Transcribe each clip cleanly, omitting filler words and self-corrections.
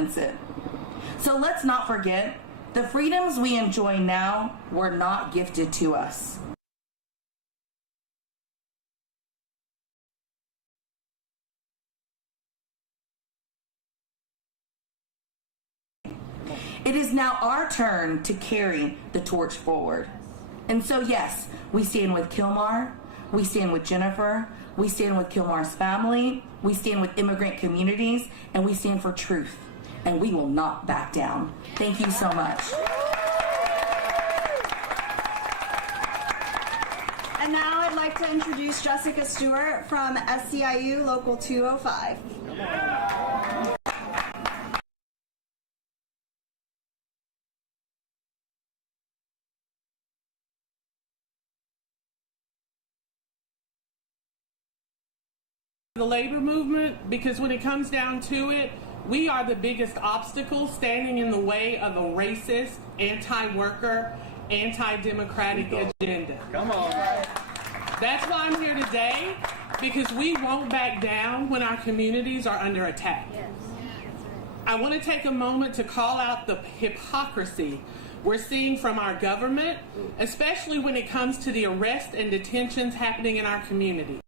silence it. So let's not forget, the freedoms we enjoy now were not gifted to us. It is now our turn to carry the torch forward. And so yes, we stand with Kilmar, we stand with Jennifer, we stand with Kilmar's family, we stand with immigrant communities, and we stand for truth. And we will not back down. Thank you so much. And now I'd like to introduce Jessica Stewart from SCIU Local 205. The labor movement, because when it comes down to it, we are the biggest obstacle standing in the way of a racist, anti-worker, anti-democratic agenda. Come on. That's why I'm here today, because we won't back down when our communities are under attack. I want to take a moment to call out the hypocrisy we're seeing from our government, especially when it comes to the arrests and detentions happening in our communities.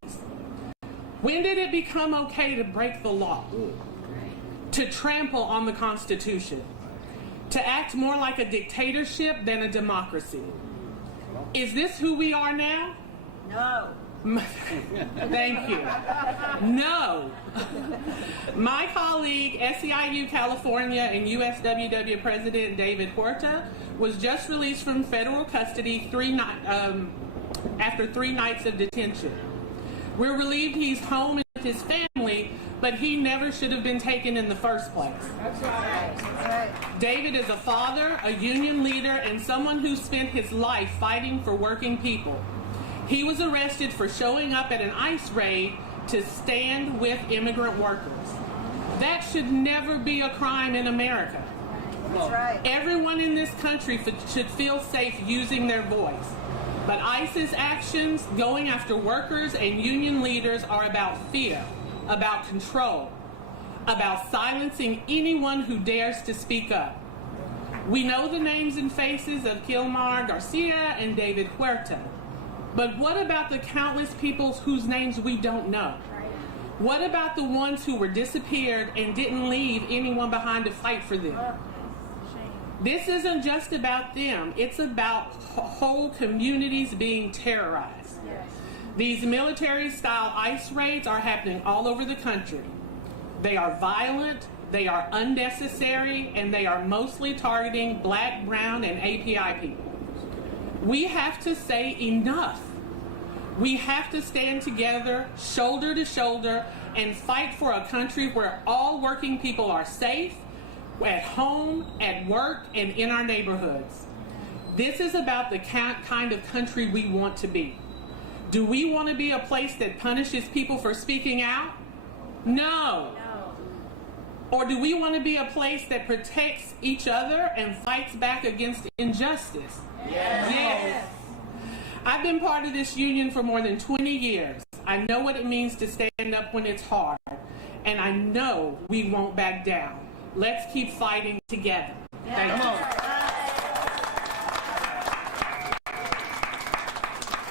When did it become okay to break the law? To trample on the Constitution? To act more like a dictatorship than a democracy? Is this who we are now? No. Thank you. No. My colleague, SEIU California and USWW President David Huerta was just released from federal custody after 3 nights of detention. We're relieved he's home with his family, but he never should have been taken in the first place. That's right. David is a father, a union leader, and someone who spent his life fighting for working people. He was arrested for showing up at an ICE raid to stand with immigrant workers. That should never be a crime in America. That's right. Everyone in this country should feel safe using their voice. But ICE's actions going after workers and union leaders are about fear, about control, about silencing anyone who dares to speak up. We know the names and faces of Kilmar Garcia and David Huerta. But what about the countless people whose names we don't know? What about the ones who were disappeared and didn't leave anyone behind to fight for them? This isn't just about them. It's about whole communities being terrorized. These military-style ICE raids are happening all over the country. They are violent, they are unnecessary, and they are mostly targeting Black, brown, and API people. We have to say enough. We have to stand together, shoulder to shoulder, and fight for a country where all working people are safe, at home, at work, and in our neighborhoods. This is about the kind of country we want to be. Do we want to be a place that punishes people for speaking out? No. Or do we want to be a place that protects each other and fights back against injustice? Yes. I've been part of this union for more than 20 years. I know what it means to stand up when it's hard. And I know we won't back down. Let's keep fighting together. Thank you.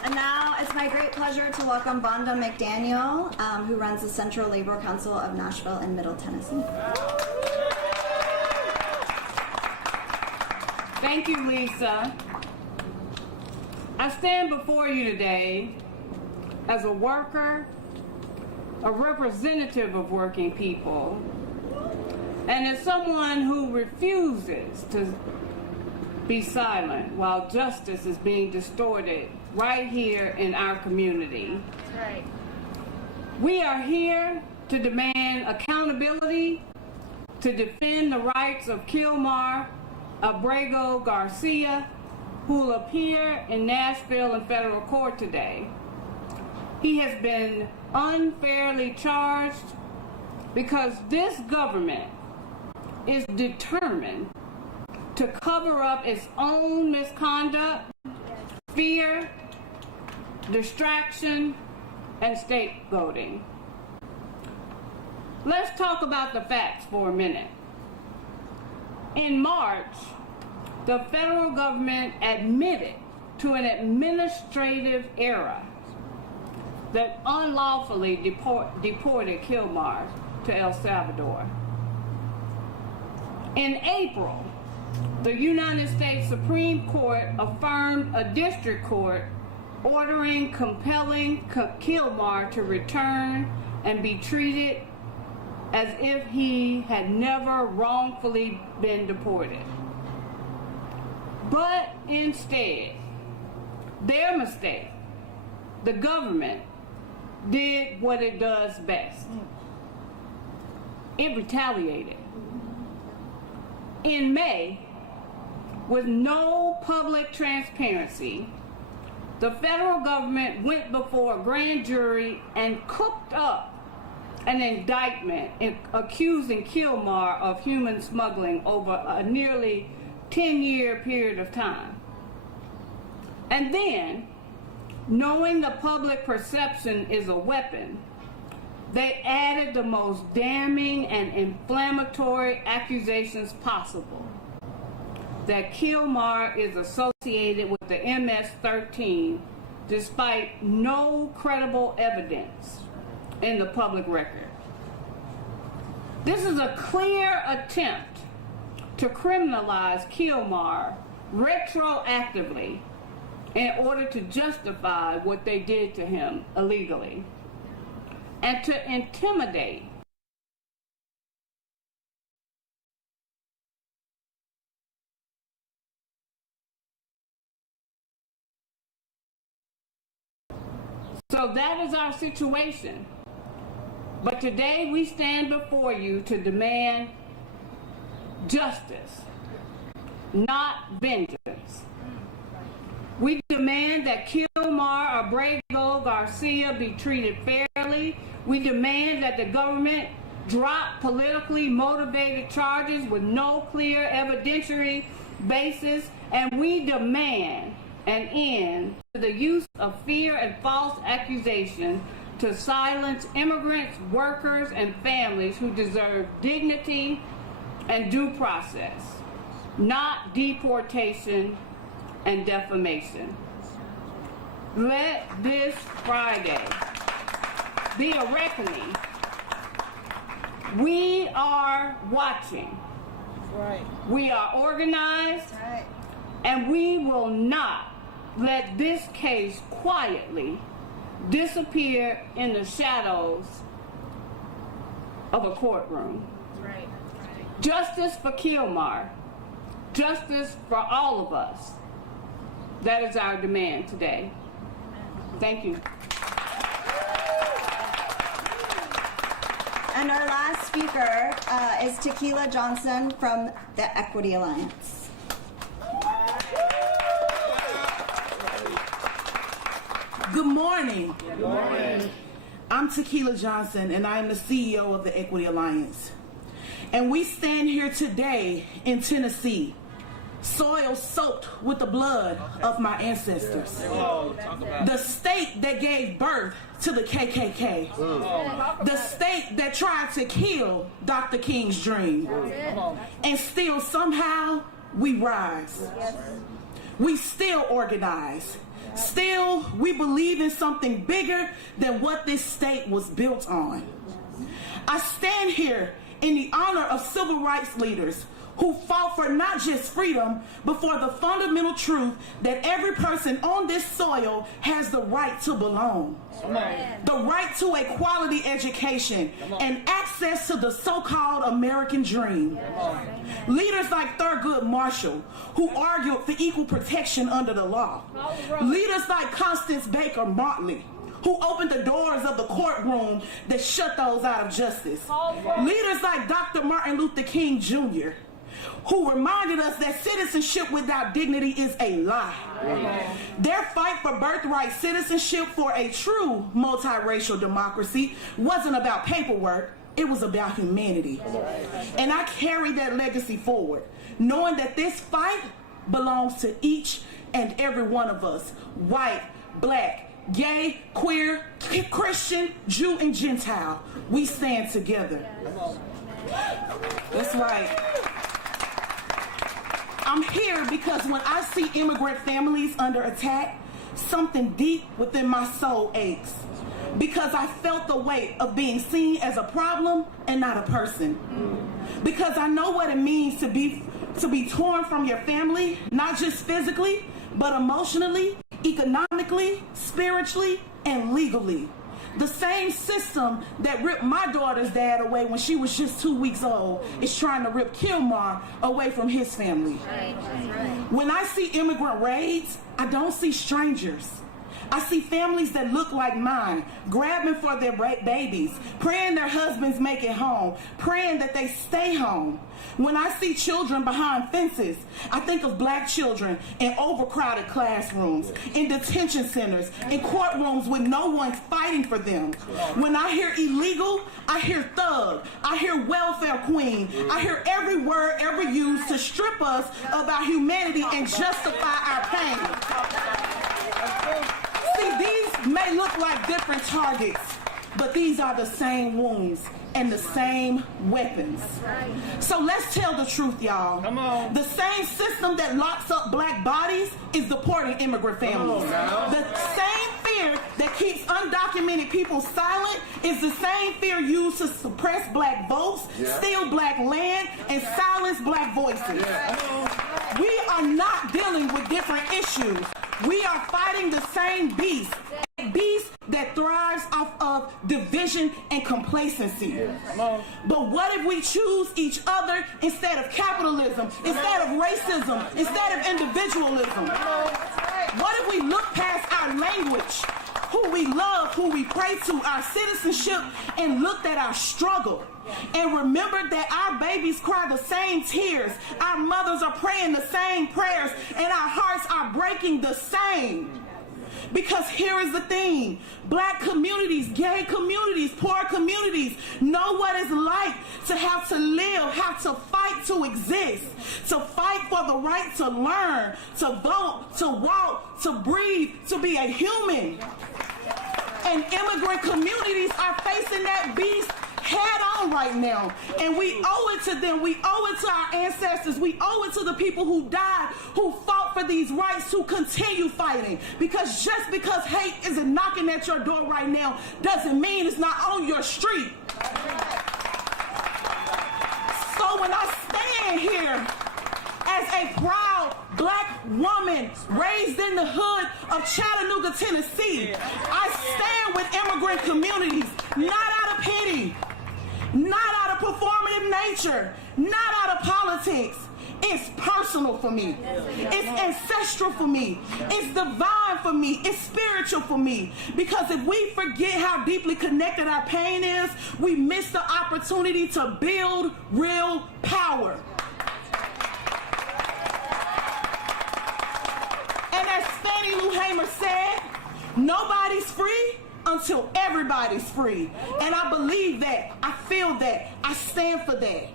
And now it's my great pleasure to welcome Vonda McDaniel, who runs the Central Labor Council of Nashville and Middle Tennessee. Thank you, Lisa. I stand before you today as a worker, a representative of working people, and as someone who refuses to be silent while justice is being distorted right here in our community. That's right. We are here to demand accountability, to defend the rights of Kilmar Abrego Garcia, who will appear in Nashville in federal court today. He has been unfairly charged because this government is determined to cover up its own misconduct, fear, distraction, and scapegoating. Let's talk about the facts for a minute. In March, the federal government admitted to an administrative error that unlawfully deported Kilmar to El Salvador. In April, the United States Supreme Court affirmed a district court ordering compelling Kilmar to return and be treated as if he had never wrongfully been deported. But instead, their mistake, the government did what it does best. It retaliated. In May, with no public transparency, the federal government went before a grand jury and cooked up an indictment accusing Kilmar of human smuggling over a nearly 10-year period of time. And then, knowing the public perception is a weapon, they added the most damning and inflammatory accusations possible. That Kilmar is associated with the MS-13 despite no credible evidence in the public record. This is a clear attempt to criminalize Kilmar retroactively in order to justify what they did to him illegally and to intimidate So that is our situation. But today we stand before you to demand justice, not vengeance. We demand that Kilmar Abrego Garcia be treated fairly. We demand that the government drop politically motivated charges with no clear evidentiary basis. And we demand an end to the use of fear and false accusation to silence immigrants, workers, and families who deserve dignity and due process, not deportation and defamation. Let this Friday be a reckoning. We are watching. Right. We are organized. Right. And we will not let this case quietly disappear in the shadows of a courtroom. Right. Justice for Kilmar. Justice for all of us. That is our demand today. Thank you. And our last speaker is Tequila Johnson from the Equity Alliance. Good morning. Good morning. I'm Tequila Johnson, and I am the CEO of the Equity Alliance. And we stand here today in Tennessee, soil soaked with the blood of my ancestors. The state that gave birth to the KKK. The state that tried to kill Dr. King's dream. And still somehow we rise. We still organize. Still, we believe in something bigger than what this state was built on. I stand here in the honor of civil rights leaders who fought for not just freedom, but for the fundamental truth that every person on this soil has the right to belong. The right to a quality education and access to the so-called American dream. Leaders like Thurgood Marshall, who argued for equal protection under the law. Leaders like Constance Baker Motley, who opened the doors of the courtroom that shut those out of justice. Leaders like Dr. Martin Luther King Jr., who reminded us that citizenship without dignity is a lie. Their fight for birthright citizenship for a true multiracial democracy wasn't about paperwork, it was about humanity. And I carry that legacy forward, knowing that this fight belongs to each and every one of us, white, black, gay, queer, Christian, Jew, and Gentile. We stand together. That's right. I'm here because when I see immigrant families under attack, something deep within my soul aches. Because I felt the weight of being seen as a problem and not a person. Because I know what it means to be torn from your family, not just physically, but emotionally, economically, spiritually, and legally. The same system that ripped my daughter's dad away when she was just 2 weeks old is trying to rip Kilmar away from his family. When I see immigrant raids, I don't see strangers. I see families that look like mine, grabbing for their babies, praying their husbands make it home, praying that they stay home. When I see children behind fences, I think of black children in overcrowded classrooms, in detention centers, in courtrooms with no one fighting for them. When I hear illegal, I hear thug, I hear welfare queen, I hear every word ever used to strip us of our humanity and justify our pain. See, these may look like different targets, but these are the same wounds and the same weapons. So let's tell the truth, y'all. Come on. The same system that locks up black bodies is deporting immigrant families. The same fear that keeps undocumented people silent is the same fear used to suppress black votes, steal black land, and silence black voices. We are not dealing with different issues. We are fighting the same beast. A beast that thrives off of division and complacency. But what if we choose each other instead of capitalism, instead of racism, instead of individualism? What if we look past our language, who we love, who we pray to, our citizenship, and looked at our struggle? And remember that our babies cry the same tears, our mothers are praying the same prayers, and our hearts are breaking the same. Because here is the thing, black communities, gay communities, poor communities know what it's like to have to live, have to fight to exist, to fight for the right to learn, to vote, to walk, to breathe, to be a human. And immigrant communities are facing that beast head on right now, and we owe it to them. We owe it to our ancestors. We owe it to the people who died, who fought for these rights, to continue fighting. Because just because hate isn't knocking at your door right now doesn't mean it's not on your street. So when I stand here as a proud black woman raised in the hood of Chattanooga, Tennessee, I stand with immigrant communities, not out of pity, not out of performative nature, not out of politics. It's personal for me. It's ancestral for me. It's divine for me. It's spiritual for me. Because if we forget how deeply connected our pain is, we miss the opportunity to build real power. And as Fannie Lou Hamer said, nobody's free until everybody's free. And I believe that. I feel that. I stand for that.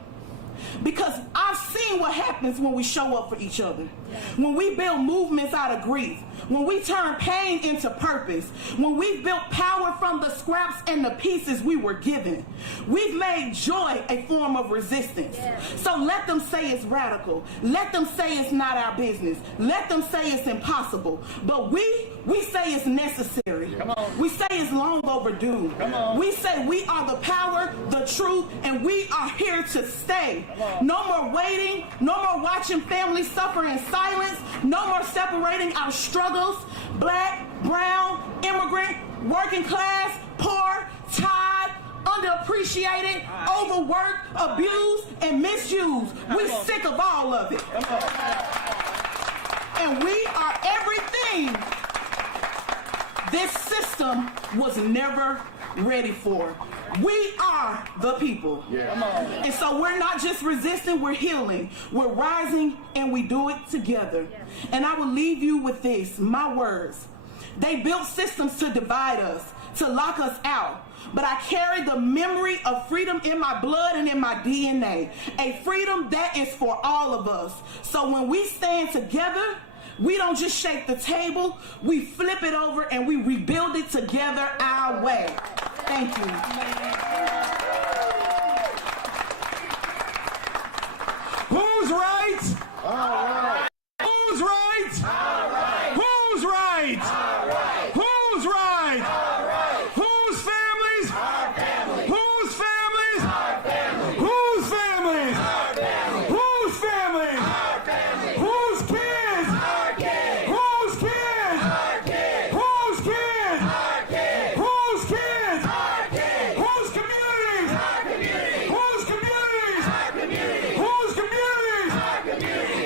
Because I've seen what happens when we show up for each other. When we build movements out of grief. When we turn pain into purpose. When we've built power from the scraps and the pieces we were given. We've made joy a form of resistance. So let them say it's radical. Let them say it's not our business. Let them say it's impossible. But we say it's necessary. We say it's long overdue. We say we are the power, the truth, and we are here to stay. No more waiting. No more watching families suffer in silence. No more separating our struggles. Black, brown, immigrant, working class, poor, tired, underappreciated, overworked, abused, and misused. We're sick of all of it. And we are everything this system was never ready for. We are the people. And so we're not just resisting, we're healing. We're rising, and we do it together. And I will leave you with this, my words. They built systems to divide us, to lock us out. But I carry the memory of freedom in my blood and in my DNA. A freedom that is for all of us. So when we stand together, we don't just shake the table, we flip it over and we rebuild it together our way. Thank you. Who's right? Who's right? Who's right? Who's right? Whose families? Whose families? Whose families? Whose families? Whose kids? Whose kids? Whose kids? Whose kids? Whose communities? Whose communities? Whose communities?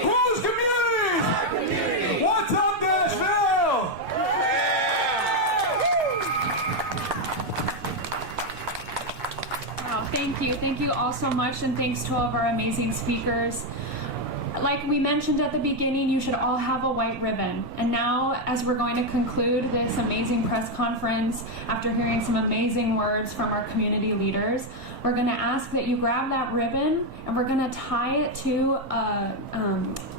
Whose communities? What's up, Nashville? Wow, thank you. Thank you all so much, and thanks to all of our amazing speakers. Like we mentioned at the beginning, you should all have a white ribbon. And now, as we're going to conclude this amazing press conference, after hearing some amazing words from our community leaders, we're going to ask that you grab that ribbon and we're going to tie it to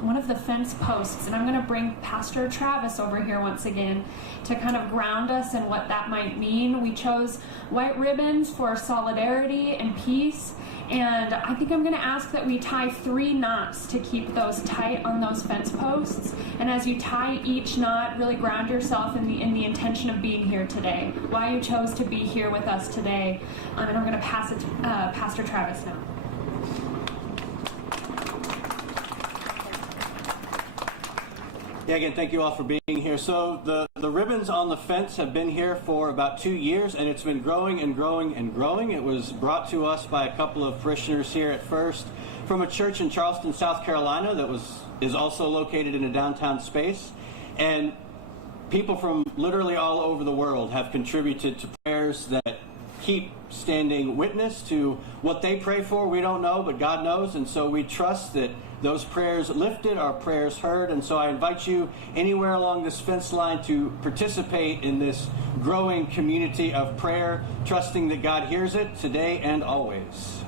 one of the fence posts. And I'm going to bring Pastor Travis over here once again to kind of ground us in what that might mean. We chose white ribbons for solidarity and peace. And I think I'm going to ask that we tie 3 knots to keep those tight on those fence posts. And as you tie each knot, really ground yourself in the intention of being here today, why you chose to be here with us today. And I'm going to pass it to Pastor Travis now. Yeah, again, thank you all for being here. So the ribbons on the fence have been here for about 2 years, and it's been growing and growing and growing. It was brought to us by a couple of parishioners here at first from a church in Charleston, South Carolina that is also located in a downtown space. And people from literally all over the world have contributed to prayers that keep standing witness to what they pray for. We don't know, but God knows, and so we trust that those prayers lifted, our prayers heard. And so I invite you anywhere along this fence line to participate in this growing community of prayer, trusting that God hears it today and always.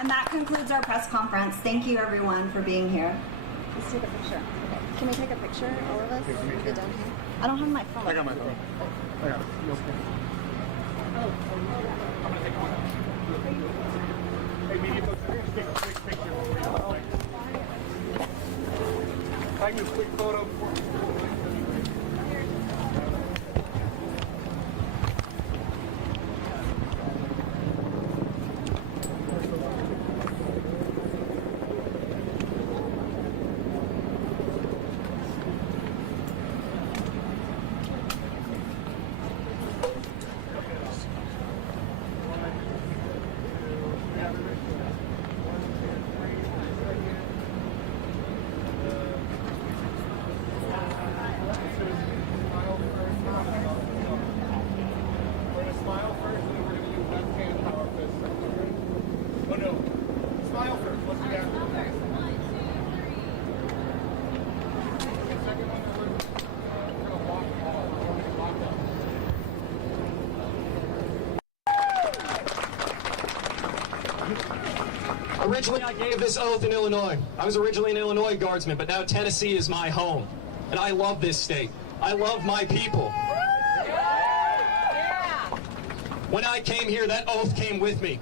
And that concludes our press conference. Thank you, everyone, for being here. Let's take a picture. Okay. Can we take a picture, all of us? Get down here. I don't have my phone. I got my phone. I got it. You okay? I'm gonna take one. Hey, media folks, we're gonna take a quick picture. I can do a quick photo. Originally, I gave this oath in Illinois. I was originally an Illinois guardsman, but now Tennessee is my home. And I love this state. I love my people. When I came here, that oath came with me.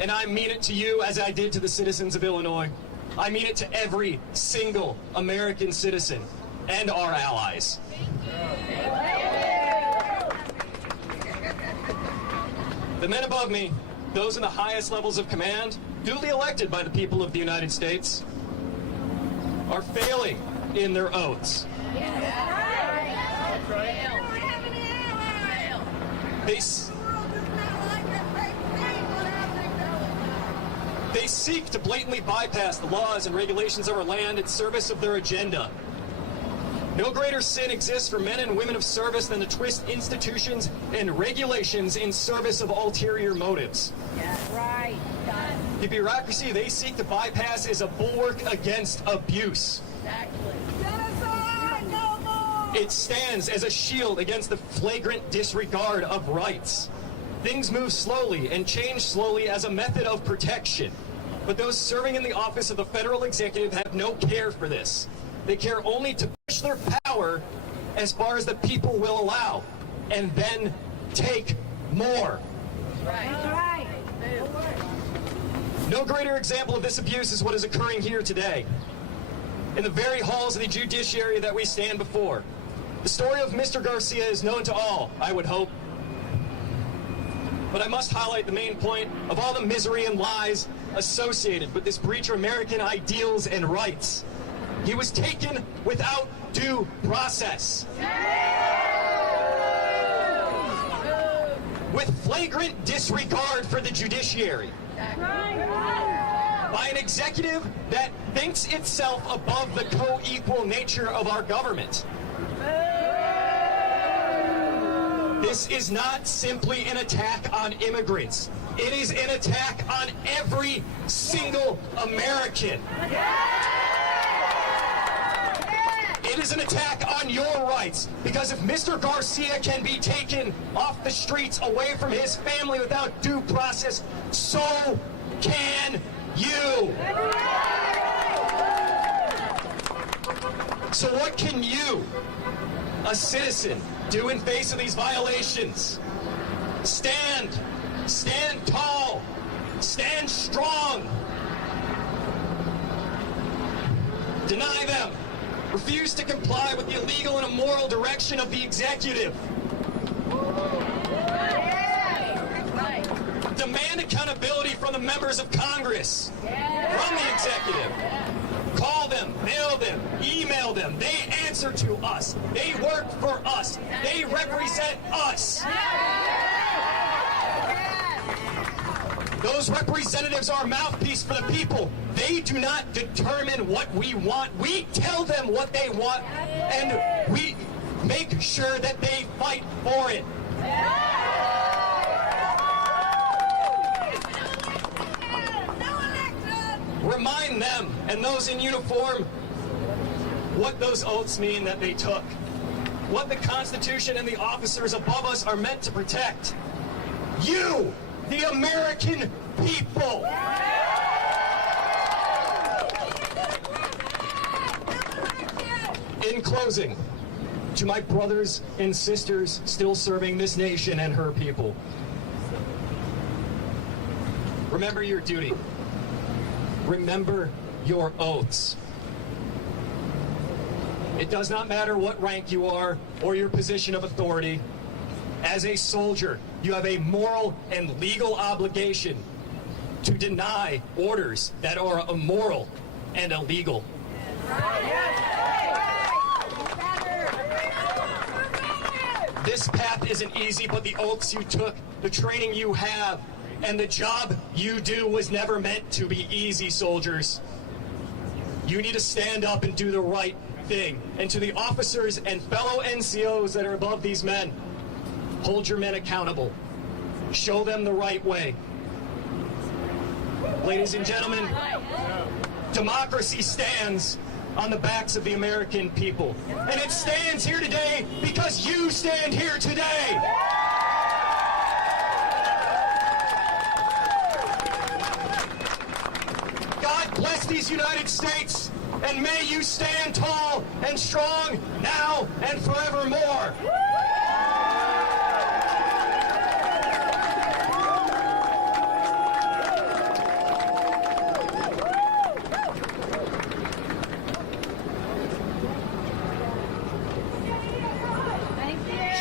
And I mean it to you as I did to the citizens of Illinois. I mean it to every single American citizen and our allies. The men above me, those in the highest levels of command, duly elected by the people of the United States, are failing in their oaths. They seek to blatantly bypass the laws and regulations of our land in service of their agenda. No greater sin exists for men and women of service than to twist institutions and regulations in service of ulterior motives. Yeah, right. The bureaucracy they seek to bypass is a bulwark against abuse. Exactly. Genocide, no more! It stands as a shield against the flagrant disregard of rights. Things move slowly and change slowly as a method of protection. But those serving in the office of the federal executive have no care for this. They care only to push their power as far as the people will allow, and then take more. Right. That's right. No greater example of this abuse is what is occurring here today, in the very halls of the judiciary that we stand before. The story of Mr. Garcia is known to all, I would hope. But I must highlight the main point of all the misery and lies associated with this breach of American ideals and rights. He was taken without due process. With flagrant disregard for the judiciary. By an executive that thinks itself above the co-equal nature of our government. This is not simply an attack on immigrants. It is an attack on every single American. It is an attack on your rights, because if Mr. Garcia can be taken off the streets away from his family without due process, so can you. So what can you, a citizen, do in face of these violations? Stand tall, stand strong. Deny them. Refuse to comply with the illegal and immoral direction of the executive. Demand accountability from the members of Congress, from the executive. Call them, mail them, email them. They answer to us. They work for us. They represent us. Those representatives are a mouthpiece for the people. They do not determine what we want. We tell them what they want, and we make sure that they fight for it. Remind them and those in uniform what those oaths mean that they took, what the Constitution and the officers above us are meant to protect. You, the American people. In closing, to my brothers and sisters still serving this nation and her people, remember your duty. Remember your oaths. It does not matter what rank you are or your position of authority. As a soldier, you have a moral and legal obligation to deny orders that are immoral and illegal. This path isn't easy, but the oaths you took, the training you have, and the job you do was never meant to be easy, soldiers. You need to stand up and do the right thing. And to the officers and fellow NCOs that are above these men, hold your men accountable. Show them the right way. Ladies and gentlemen, democracy stands on the backs of the American people. And it stands here today because you stand here today. God bless these United States, and may you stand tall and strong now and forevermore.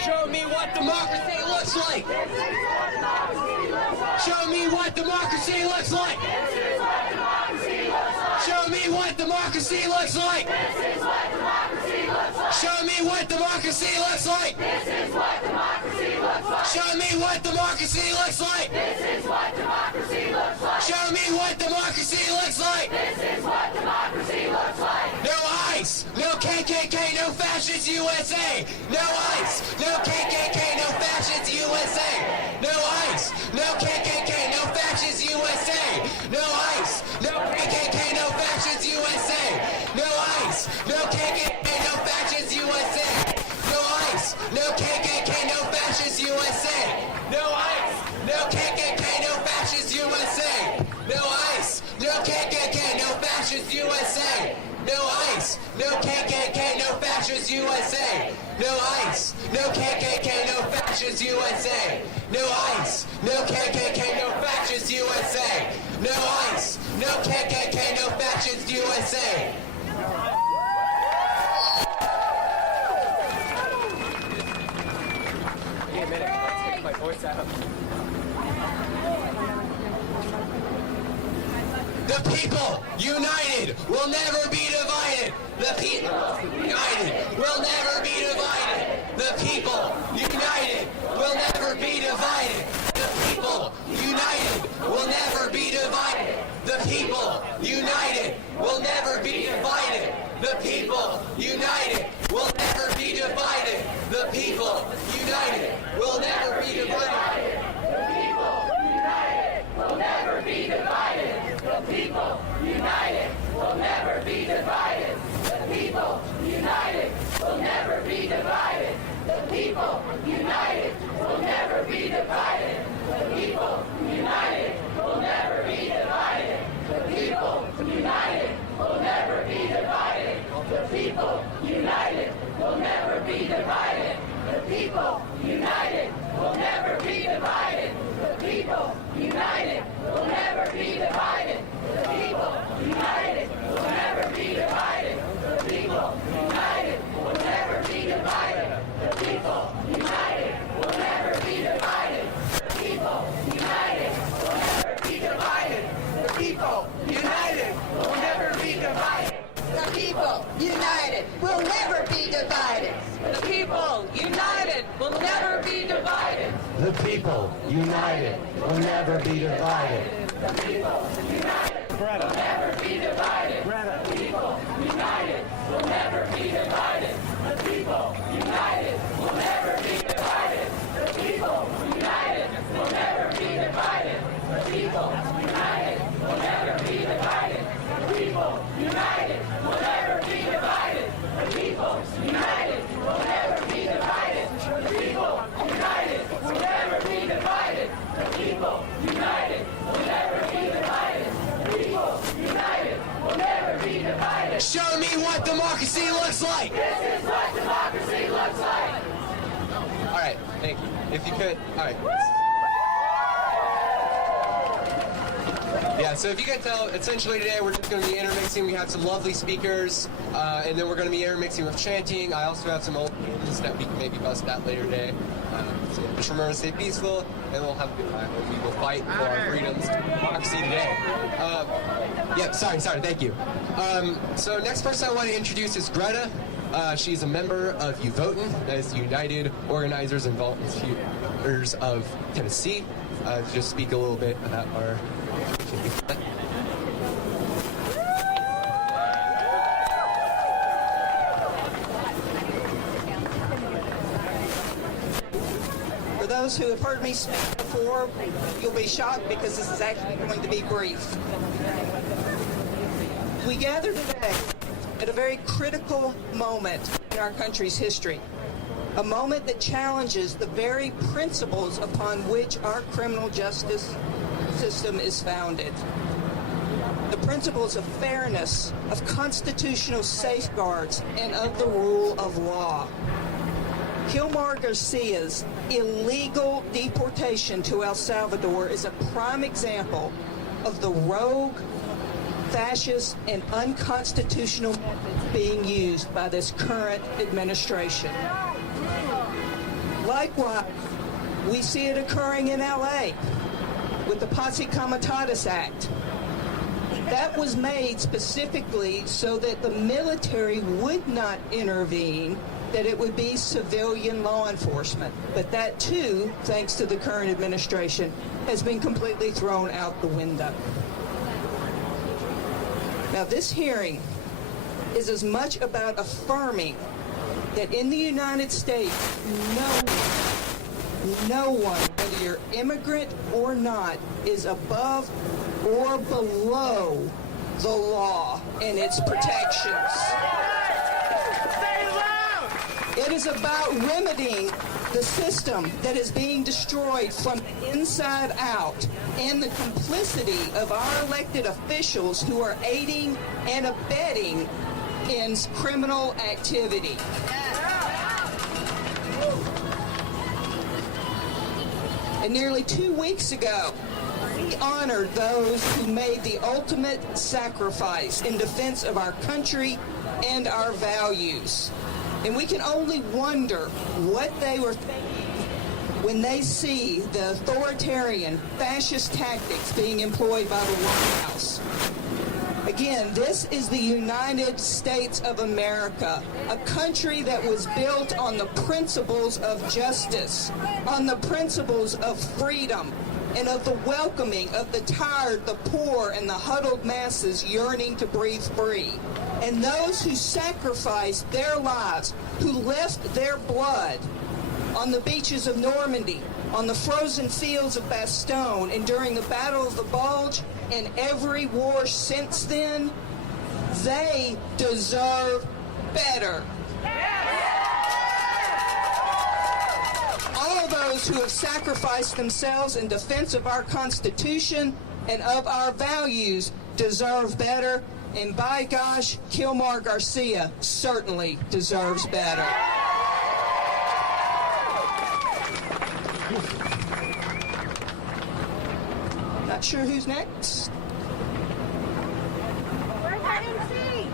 Show me what democracy looks like. Show me what democracy looks like. Show me what democracy looks like. Show me what democracy looks like. Show me what democracy looks like. Show me what democracy looks like. No ICE, no KKK, no fascist USA. No ICE, no KKK, no fascist USA. No ICE, no KKK, no fascist USA. No ICE, no KKK, no fascist USA. No ICE, no KKK, no fascist USA. No ICE, no KKK, no fascist USA. No ICE, no KKK, no fascist USA. No ICE, no KKK, no fascist USA. No ICE, no KKK, no fascist USA. No ICE, no KKK, no fascist USA. No ICE, no KKK, no fascist USA. No ICE, No KKK, no fascist USA. Give me a minute, let's take my voice out. The people united will never be divided. The people united will never be divided. The people united will never be divided. The people united will never be divided. The people united will never be divided. The people united will never be divided. The people united will never be divided. The people united will never be divided. The people united will never be divided. The people united will never be divided. The people united will never be divided. The people united will never be divided. The people united will never be divided. The people united will never be divided. The people united will never be divided. The people united will never be divided. The people united will never be divided. The people united will never be divided. The people united will never be divided. The people united will never be divided. The people united will never be divided. The people united will never be divided. The people united will never be divided. The people united will never be divided. The people united will never be divided. The people united will never be divided. The people united will never be divided. The people united will never be divided. The people united will never be divided. The people united will never be divided. The people united will never be divided. The people united will never be divided. The people united will never be divided. The people united will never be divided. Show me what democracy looks like. This is what democracy looks like. All right, thank you. If you could, all right. Yeah, so if you can tell, essentially today we're just going to be intermixing. We have some lovely speakers, and then we're going to be intermixing with chanting. I also have some old hymns that we can maybe bust out later today. So just remember to stay peaceful, and we'll have a good time. We will fight for our freedoms and democracy today. Sorry, thank you. So next person I want to introduce is Greta. She's a member of UVotin, that is the United Organizers and Volunteers of Tennessee. Just speak a little bit about our... For those who have heard me speak before, you'll be shocked because this is actually going to be brief. We gather today at a very critical moment in our country's history, a moment that challenges the very principles upon which our criminal justice system is founded. The principles of fairness, of constitutional safeguards, and of the rule of law. Kilmar Garcia's illegal deportation to El Salvador is a prime example of the rogue, fascist, and unconstitutional methods being used by this current administration. Likewise, we see it occurring in LA with the Posse Comitatus Act. That was made specifically so that the military would not intervene, that it would be civilian law enforcement. But that too, thanks to the current administration, has been completely thrown out the window. Now, this hearing is as much about affirming that in the United States, no one, whether you're immigrant or not, is above or below the law and its protections. It is about remedying the system that is being destroyed from the inside out and the complicity of our elected officials who are aiding and abetting in criminal activity. And nearly 2 weeks ago, We honor those who made the ultimate sacrifice in defense of our country and our values. And we can only wonder what they were thinking when they see the authoritarian, fascist tactics being employed by the White House. Again, this is the United States of America, a country that was built on the principles of justice, on the principles of freedom, and of the welcoming of the tired, the poor, and the huddled masses yearning to breathe free. And those who sacrificed their lives, who left their blood on the beaches of Normandy, on the frozen fields of Bastogne, and during the Battle of the Bulge, and every war since then, they deserve better. All those who have sacrificed themselves in defense of our Constitution and of our values deserve better, and by gosh, Kilmar Garcia certainly deserves better. Not sure who's next. Where's that MC?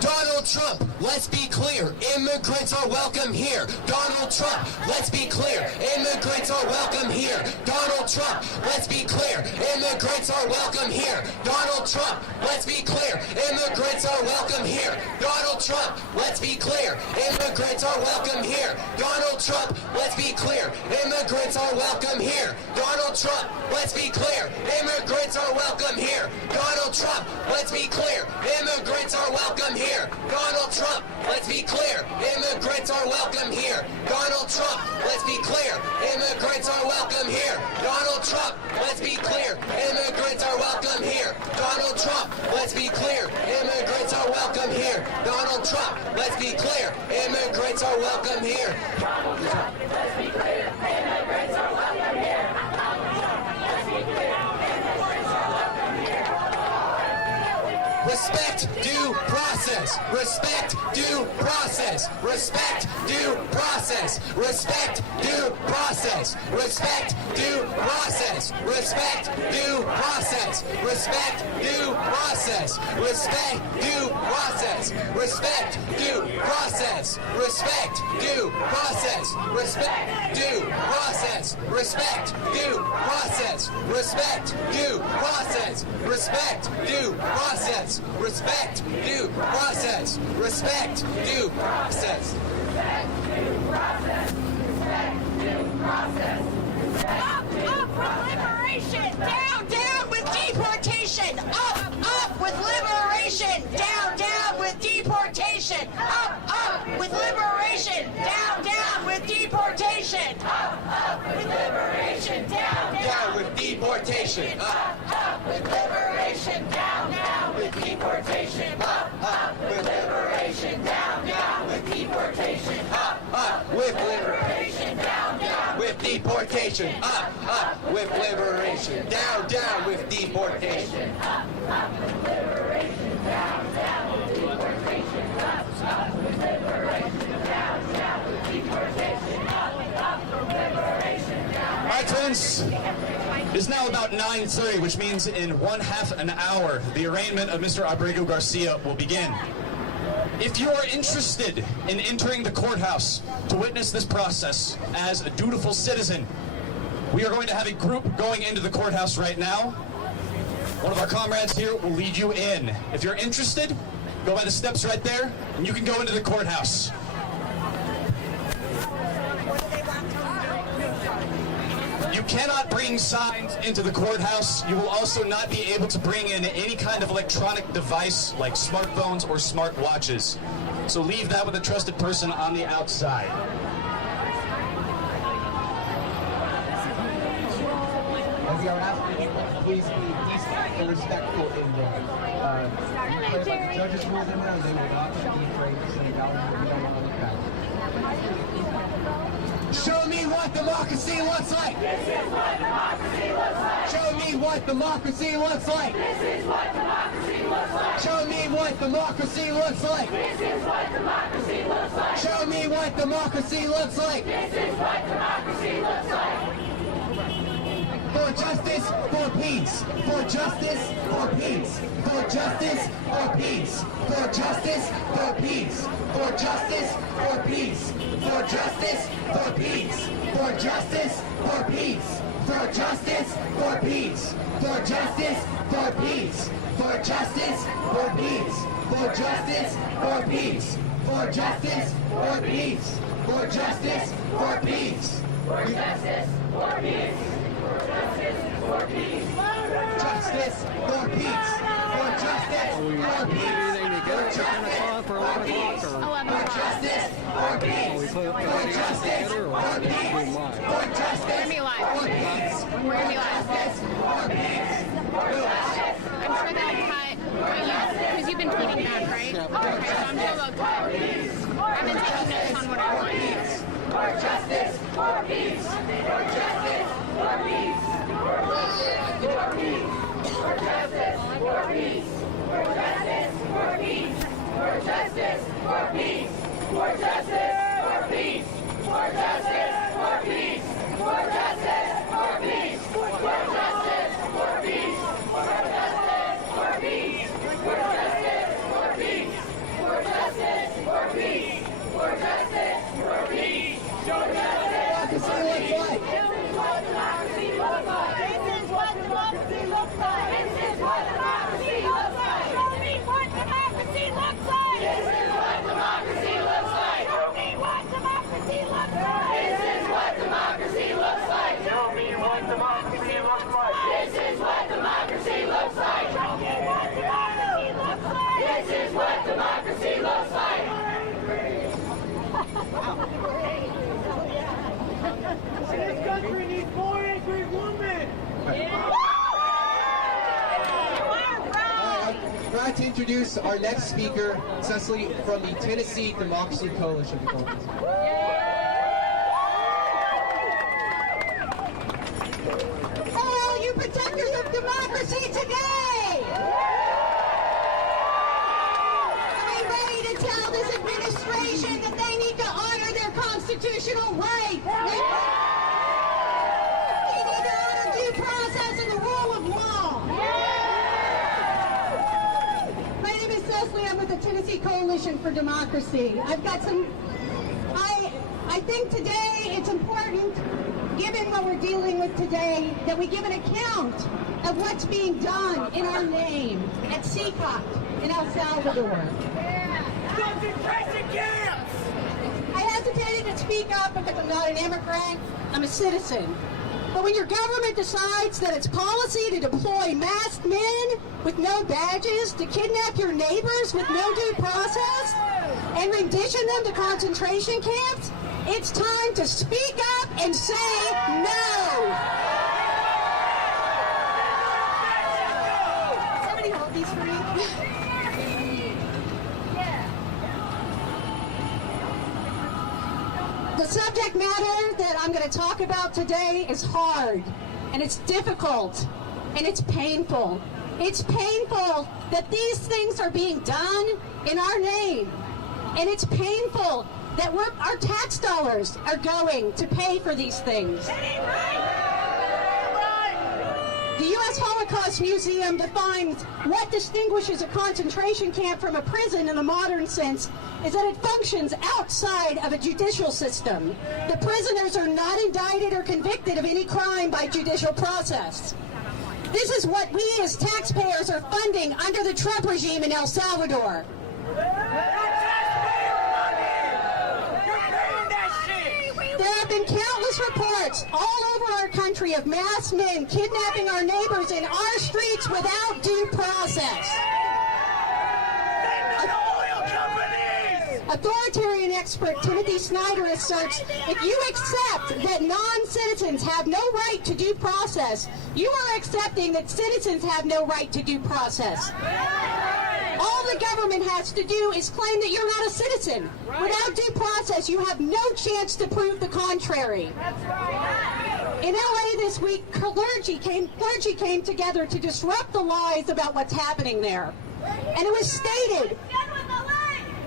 Donald Trump, let's be clear, immigrants are welcome here. Donald Trump, let's be clear, immigrants are welcome here. Donald Trump, let's be clear, immigrants are welcome here. Donald Trump, let's be clear, immigrants are welcome here. Donald Trump, let's be clear, immigrants are welcome here. Donald Trump, let's be clear, immigrants are welcome here. Donald Trump, let's be clear, immigrants are welcome here. Donald Trump, let's be clear, immigrants are welcome here. Donald Trump, let's be clear, immigrants are welcome here. Donald Trump, let's be clear, immigrants are welcome here. Donald Trump, let's be clear, immigrants are welcome here. Donald Trump, let's be clear, immigrants are welcome here. Donald Trump, let's be clear, immigrants are welcome here. Donald Trump, let's be clear, immigrants are welcome here. Donald Trump, let's be clear, immigrants are welcome here. Respect due process. Respect due process. Respect due process. Respect due process. Respect due process. Respect due process. Respect due process. Respect due process. Respect due process. Respect due process. Respect due process. Respect due process. Respect due process. Respect due process. Respect due process. Respect due process. Up with liberation! Down, down with deportation! Up with liberation! Down, down with deportation! Up with liberation! Down, down with deportation! Up with liberation! Down, Down with deportation. up with liberation! Down, down with deportation! Up with liberation! Down, down with deportation! Up with liberation. Down, down With deportation. Up with liberation. Down with deportation. All right, friends. It's now about 9:30, which means in 1/2 an hour, the arraignment of Mr. Abrego Garcia will begin. If you are interested in entering the courthouse to witness this process as a dutiful citizen, we are going to have a group going into the courthouse right now. One of our comrades here will lead you in. If you're interested, go by the steps right there, and you can go into the courthouse. You cannot bring signs into the courthouse. You will also not be able to bring in any kind of electronic device like smartphones or smart watches. So leave that with a trusted person on the outside. As you're asking, please be decent and respectful in there. Judges rules in there, they will not be afraid to say down what we don't want to look at. Show me what democracy looks like. This is what democracy looks like. Show me what democracy looks like. This is what democracy looks like. Show me what democracy looks like. This is what democracy looks like. Show me what democracy looks like. This is what democracy looks like. For justice, for peace. For justice, for peace. For justice, for peace. For justice, for peace. For justice, for peace. For justice, for peace. For justice, for peace. For justice, for peace. For justice, for peace. For justice, for peace. For justice, for peace. For justice, for peace. For justice, for peace. For justice, for peace. For justice, for peace. Justice for peace. For justice for peace. For justice for peace. For justice for peace. For justice for peace. For justice for peace. We're gonna be live. Justice for peace. I'm sure they'll cut because you've been tweeting back, right? Okay, so I'm sure they'll cut. I've been taking notes on what I want. For justice, for peace. For justice, for peace. For justice, for peace. For justice, for peace. For justice, for peace. For justice, for peace. For justice, for peace. For justice, for peace. For justice, for peace. For justice, for peace. For justice, for peace. For justice, for peace. For justice, for peace. For justice, for peace. Show justice for peace. This is what democracy looks like. This is what democracy looks like. This is what democracy looks like. Show me what democracy looks like. This is what democracy looks like. Show me what democracy looks like. This is what democracy looks like. Show me what democracy looks like. This is what democracy looks like. Show me what democracy looks like. This is what democracy looks like. This country needs more angry women. I'm glad to introduce our next speaker, Cecily from the Tennessee Democracy Coalition. All you protectors of democracy today! Are we ready to tell this administration that they need to honor their constitutional rights? They need to honor due process and the rule of law. My name is Cecily. I'm with the Tennessee Coalition for Democracy. I've got some... I think today it's important, given what we're dealing with today, that we give an account of what's being done in our name at CECOT in El Salvador. Concentration camps! I hesitated to speak up because I'm not an immigrant, I'm a citizen. But when your government decides that it's policy to deploy masked men with no badges to kidnap your neighbors with no due process and rendition them to concentration camps, it's time to speak up and say no. Somebody hold these for me. The subject matter that I'm going to talk about today is hard, and it's difficult, and it's painful. It's painful that these things are being done in our name, and it's painful that our tax dollars are going to pay for these things. The U.S. Holocaust Museum defines what distinguishes a concentration camp from a prison in the modern sense is that it functions outside of a judicial system. The prisoners are not indicted or convicted of any crime by judicial process. This is what we as taxpayers are funding under the Trump regime in El Salvador. There have been countless reports all over our country of masked men kidnapping our neighbors in our streets without due process. Authoritarian expert Timothy Snyder asserts, if you accept that non-citizens have no right to due process, you are accepting that citizens have no right to due process. All the government has to do is claim that you're not a citizen. Without due process, you have no chance to prove the contrary. In LA this week, clergy came together to disrupt the lies about what's happening there. And it was stated,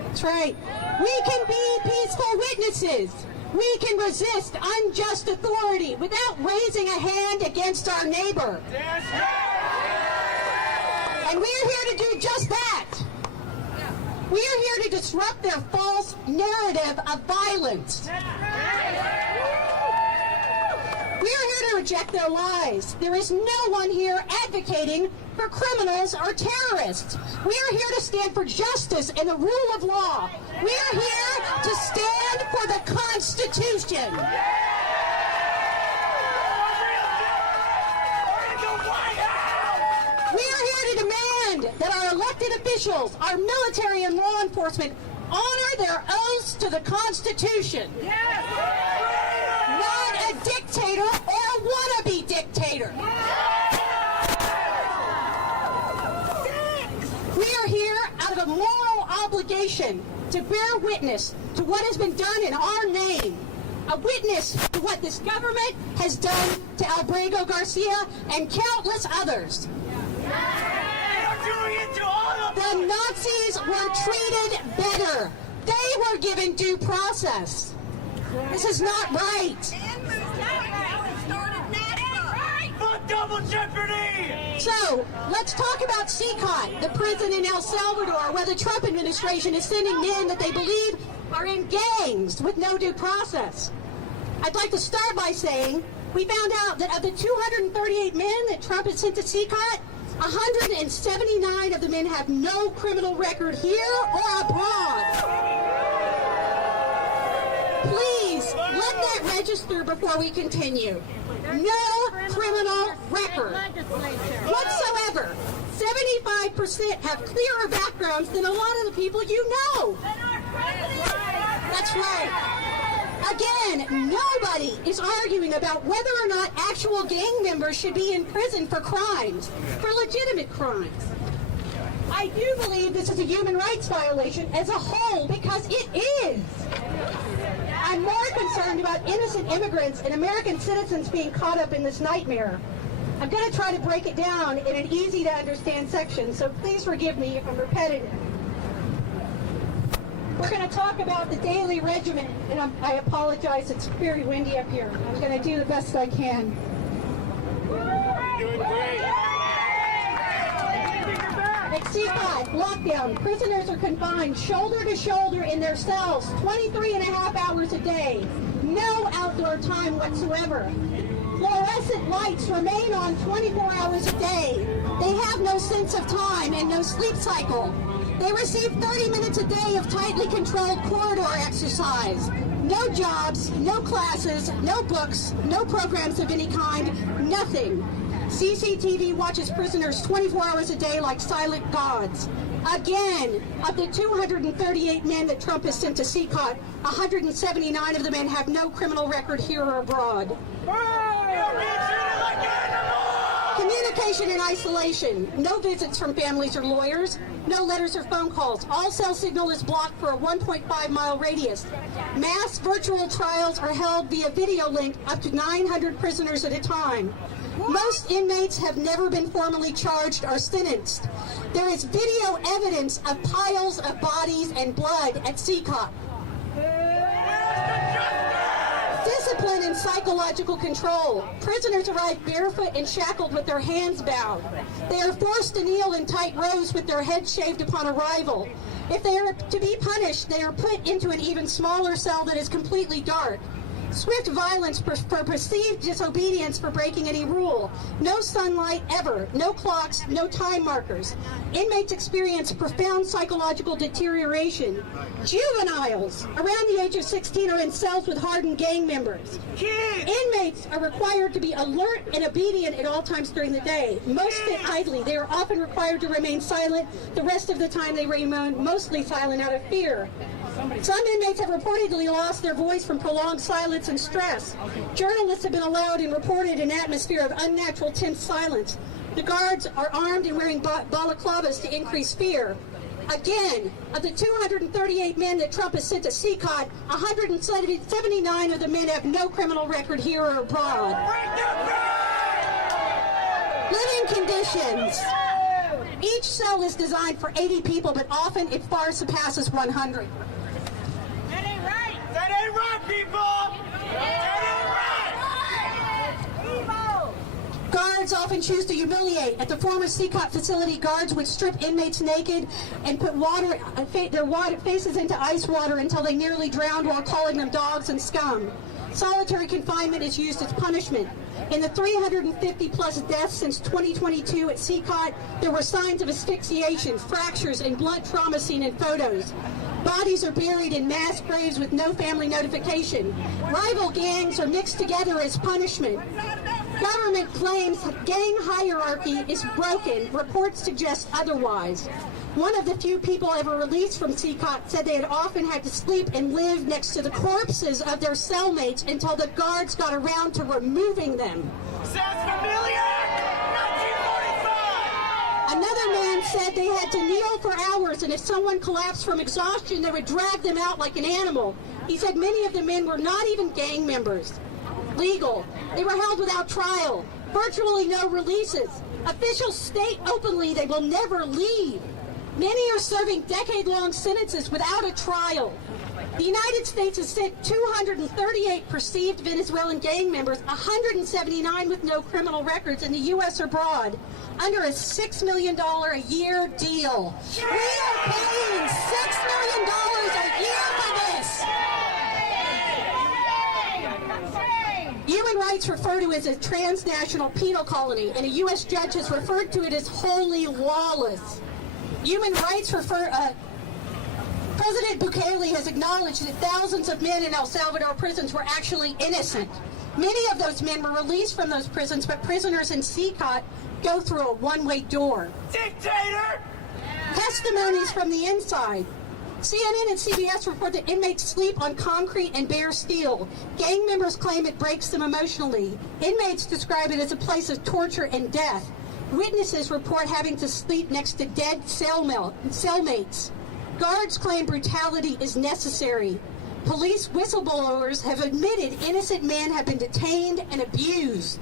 that's right, we can be peaceful witnesses. We can resist unjust authority without raising a hand against our neighbor. And we are here to do just that. We are here to disrupt their false narrative of violence. We are here to reject their lies. There is no one here advocating for criminals or terrorists. We are here to stand for justice and the rule of law. We are here to stand for the Constitution. We are here to demand that our elected officials, our military and law enforcement, honor their oaths to the Constitution. Not a dictator or a wannabe dictator. We are here out of a moral obligation to bear witness to what has been done in our name. A witness to what this government has done to Abrego Garcia and countless others. The Nazis were treated better. They were given due process. This is not right. Double jeopardy! So, let's talk about CCOT, the prison in El Salvador, where the Trump administration is sending men that they believe are in gangs with no due process. I'd like to start by saying we found out that of the 238 men that Trump has sent to CCOT, 179 of the men have no criminal record here or abroad. Please, let that register before we continue. No criminal record whatsoever. 75% have clearer backgrounds than a lot of the people you know. That's right. Again, nobody is arguing about whether or not actual gang members should be in prison for crimes, for legitimate crimes. I do believe this is a human rights violation as a whole because it is. I'm more concerned about innocent immigrants and American citizens being caught up in this nightmare. I'm going to try to break it down in an easy-to-understand section, so please forgive me if I'm repetitive. We're going to talk about the daily regimen, and I apologize, it's very windy up here. I'm going to do the best I can. Doing great. At CCOT, lockdown, prisoners are confined shoulder to shoulder in their cells 23 and a half hours a day. No outdoor time whatsoever. Fluorescent lights remain on 24 hours a day. They have no sense of time and no sleep cycle. They receive 30 minutes a day of tightly controlled corridor exercise. No jobs, no classes, no books, no programs of any kind, nothing. CCTV watches prisoners 24 hours a day like silent gods. Again, of the 238 men that Trump has sent to CCOT, 179 of the men have no criminal record here or abroad. Communication in isolation. No visits from families or lawyers. No letters or phone calls. All cell signal is blocked for a 1.5-mile radius. Mass virtual trials are held via video link up to 900 prisoners at a time. Most inmates have never been formally charged or sentenced. There is video evidence of piles of bodies and blood at CCOT. Discipline and psychological control. Prisoners arrive barefoot and shackled with their hands bound. They are forced to kneel in tight rows with their heads shaved upon arrival. If they are to be punished, they are put into an even smaller cell that is completely dark. Swift violence for perceived disobedience for breaking any rule. No sunlight ever. No clocks. No time markers. Inmates experience profound psychological deterioration. Juveniles around the age of 16 are in cells with hardened gang members. Inmates are required to be alert and obedient at all times during the day. Most sit idly. They are often required to remain silent. The rest of the time they remain mostly silent out of fear. Some inmates have reportedly lost their voice from prolonged silence and stress. Journalists have been allowed and reported an atmosphere of unnatural tense silence. The guards are armed and wearing balaclavas to increase fear. Again, of the 238 men that Trump has sent to CCOT, 179 of the men have no criminal record here or abroad. Living conditions. Each cell is designed for 80 people, but often it far surpasses 100. That ain't right! That ain't right, people! That ain't right! Guards often choose to humiliate. At the former CCOT facility, guards would strip inmates naked and put their faces into ice water until they nearly drowned while calling them dogs and scum. Solitary confinement is used as punishment. In the 350-plus deaths since 2022 at CCOT, there were signs of asphyxiation, fractures, and blood trauma seen in photos. Bodies are buried in mass graves with no family notification. Rival gangs are mixed together as punishment. Government claims gang hierarchy is broken. Reports suggest otherwise. One of the few people ever released from CCOT said they had often had to sleep and live next to the corpses of their cellmates until the guards got around to removing them. Sounds familiar? 1945! Another man said they had to kneel for hours, and if someone collapsed from exhaustion, they would drag them out like an animal. He said many of the men were not even gang members. Legal. They were held without trial. Virtually no releases. Officials state openly they will never leave. Many are serving decade-long sentences without a trial. The United States has sent 238 perceived Venezuelan gang members, 179 with no criminal records in the U.S. or abroad, under a $6 million a year deal. We are paying $6 million a year for this. Human rights refer to it as a transnational penal colony, and a U.S. judge has referred to it as wholly lawless. Human rights President Bukele has acknowledged that thousands of men in El Salvador prisons were actually innocent. Many of those men were released from those prisons, but prisoners in CCOT go through a one-way door. Dictator! Testimonies from the inside. CNN and CBS report that inmates sleep on concrete and bare steel. Gang members claim it breaks them emotionally. Inmates describe it as a place of torture and death. Witnesses report having to sleep next to dead cellmates. Guards claim brutality is necessary. Police whistleblowers have admitted innocent men have been detained and abused.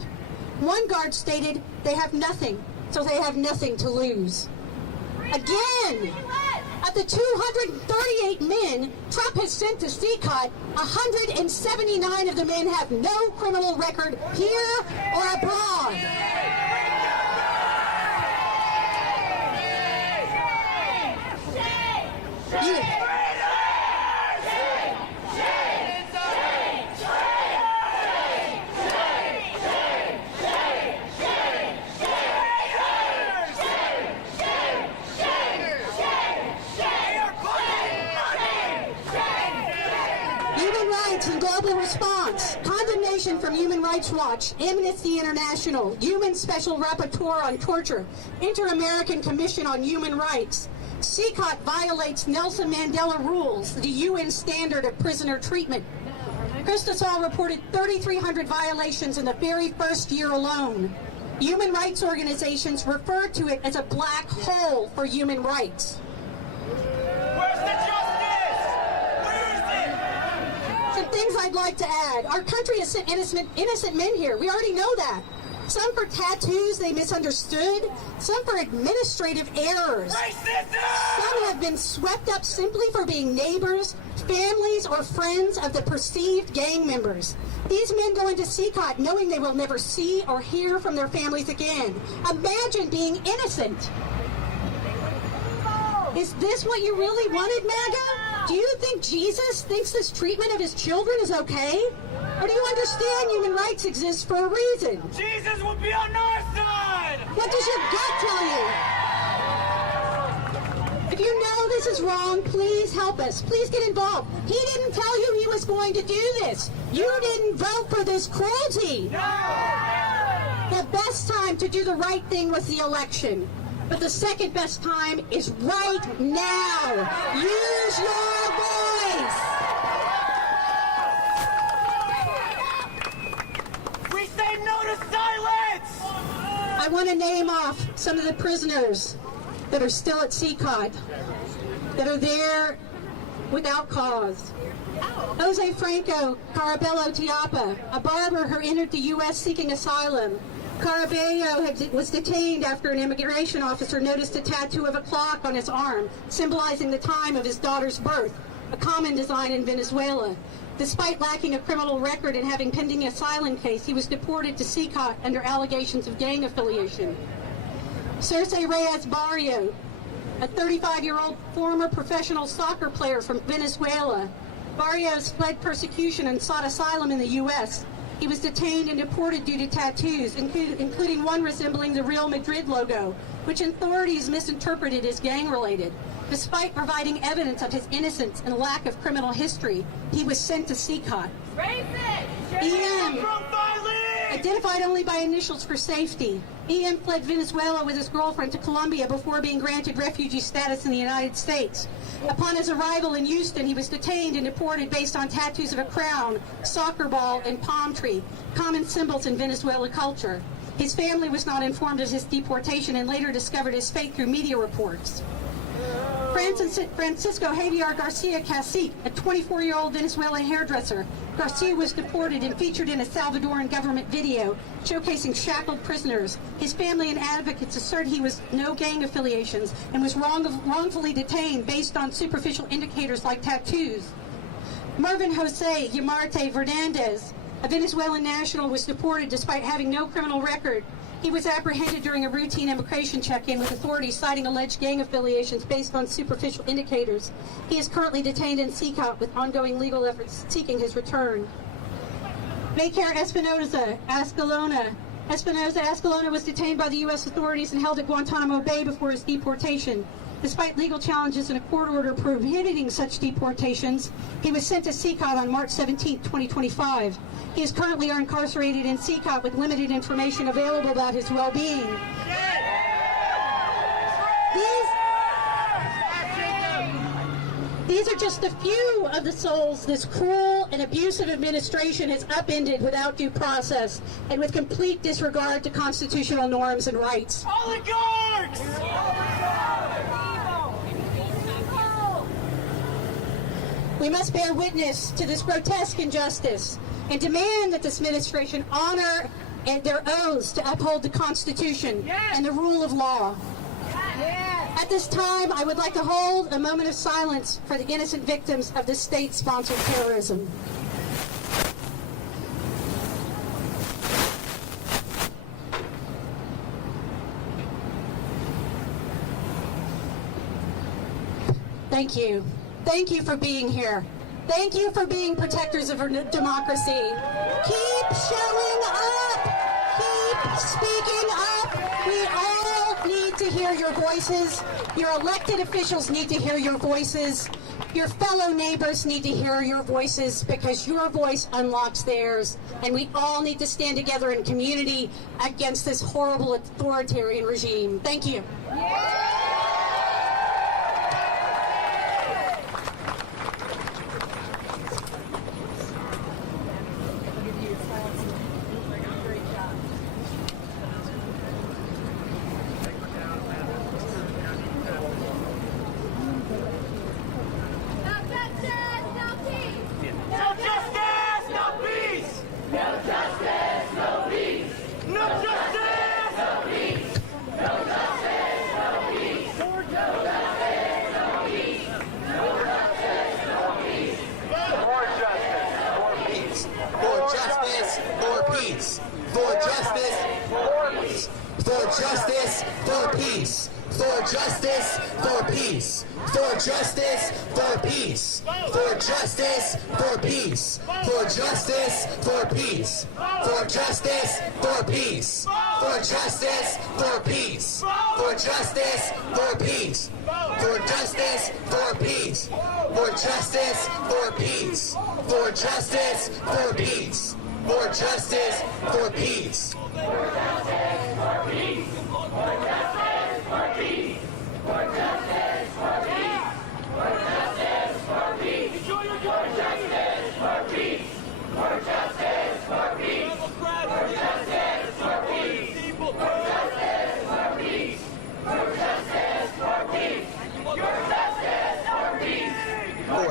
One guard stated they have nothing, so they have nothing to lose. Again, of the 238 men Trump has sent to CCOT, 179 of the men have no criminal record here or abroad. Human rights and global response. Condemnation from Human Rights Watch, Amnesty International, Human Special Rapporteur on Torture, Inter-American Commission on Human Rights. CCOT violates Nelson Mandela rules, the UN standard of prisoner treatment. Christosol reported 3,300 violations in the very first year alone. Human rights organizations refer to it as a black hole for human rights. Where's the justice? Where is it? Some things I'd like to add. Our country has sent innocent men here. We already know that. Some for tattoos they misunderstood, some for administrative errors. Racism! Some have been swept up simply for being neighbors, families, or friends of the perceived gang members. These men go into CCOT knowing they will never see or hear from their families again. Imagine being innocent. Is this what you really wanted, MAGA? Do you think Jesus thinks this treatment of his children is okay? Or do you understand human rights exist for a reason? Jesus will be on our side! What does your gut tell you? If you know this is wrong, please help us. Please get involved. He didn't tell you he was going to do this. You didn't vote for this cruelty. No! The best time to do the right thing was the election. But the second best time is right now. Use your voice. We say no to silence! I want to name off some of the prisoners that are still at CCOT. that are there without cause. Jose Franco Carabello Tiapa, a barber who entered the U.S. seeking asylum. Carabello was detained after an immigration officer noticed a tattoo of a clock on his arm, symbolizing the time of his daughter's birth, a common design in Venezuela. Despite lacking a criminal record and having pending asylum case, he was deported to CICOT under allegations of gang affiliation. Circe Reyes Barrio, a 35-year-old former professional soccer player from Venezuela. Barrios fled persecution and sought asylum in the U.S. He was detained and deported due to tattoos, including one resembling the Real Madrid logo, which authorities misinterpreted as gang-related. Despite providing evidence of his innocence and lack of criminal history, he was sent to CICOT. EM, identified only by initials for safety. EM fled Venezuela with his girlfriend to Colombia before being granted refugee status in the United States. Upon his arrival in Houston, he was detained and deported based on tattoos of a crown, soccer ball, and palm tree, common symbols in Venezuela culture. His family was not informed of his deportation and later discovered his fate through media reports. Francisco Javier Garcia Cacique, a 24-year-old Venezuelan hairdresser. Garcia was deported and featured in a Salvadoran government video showcasing shackled prisoners. His family and advocates assert he was no gang affiliations and was wrongfully detained based on superficial indicators like tattoos. Mervin Jose Yamarte Fernandez, a Venezuelan national, was deported despite having no criminal record. He was apprehended during a routine immigration check-in with authorities citing alleged gang affiliations based on superficial indicators. He is currently detained in CICOT with ongoing legal efforts seeking his return. Maycare Espinoza Ascalona. Espinoza Ascalona was detained by the U.S. authorities and held at Guantanamo Bay before his deportation. Despite legal challenges and a court order prohibiting such deportations, he was sent to CICOT on March 17, 2025. He is currently incarcerated in CICOT with limited information available about his well-being. These are just a few of the souls this cruel and abusive administration has upended without due process and with complete disregard to constitutional norms and rights. Oligarchs! We must bear witness to this grotesque injustice and demand that this administration honor their oaths to uphold the Constitution and the rule of law. At this time, I would like to hold a moment of silence for the innocent victims of this state-sponsored terrorism. Thank you. Thank you for being here. Thank you for being protectors of our democracy. Keep showing up. Keep speaking up. We all need to hear your voices. Your elected officials need to hear your voices. Your fellow neighbors need to hear your voices because your voice unlocks theirs. And we all need to stand together in community against this horrible authoritarian regime. Thank you. For justice, for peace,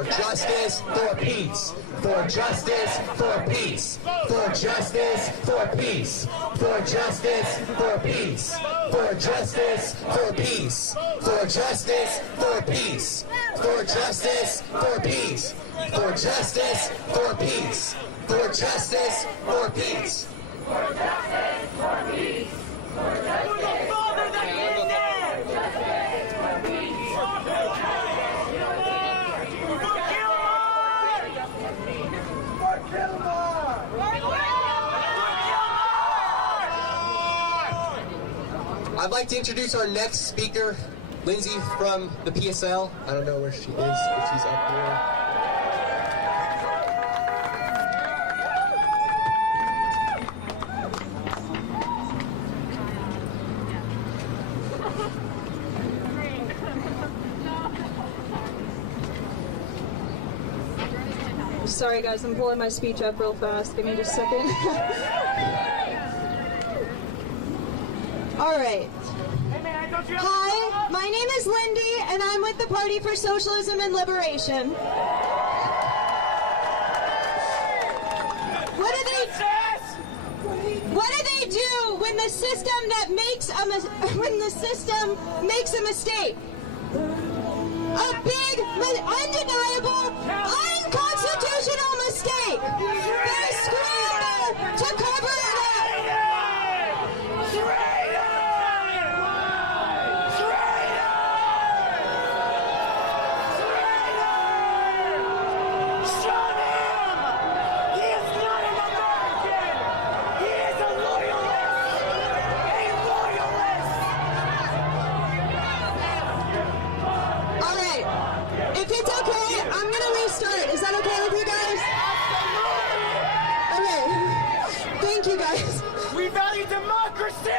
For justice, for peace. For justice, for peace. For justice, for peace. For justice, for peace. For justice, for peace. For justice, for peace. For justice, for peace. For justice, for peace. For justice, for peace. For justice, for peace. For justice, for I'd like to introduce our next speaker, Lindsay from the PSL. I don't know where she is, if she's up here. Sorry guys, I'm pulling my speech up real fast. Give me just a second. All right. Hi, my name is Lindy, and I'm with the Party for Socialism and Liberation. What do they do when the system makes a mistake? A big, undeniable, unconstitutional mistake. They scramble to cover it up. We value democracy!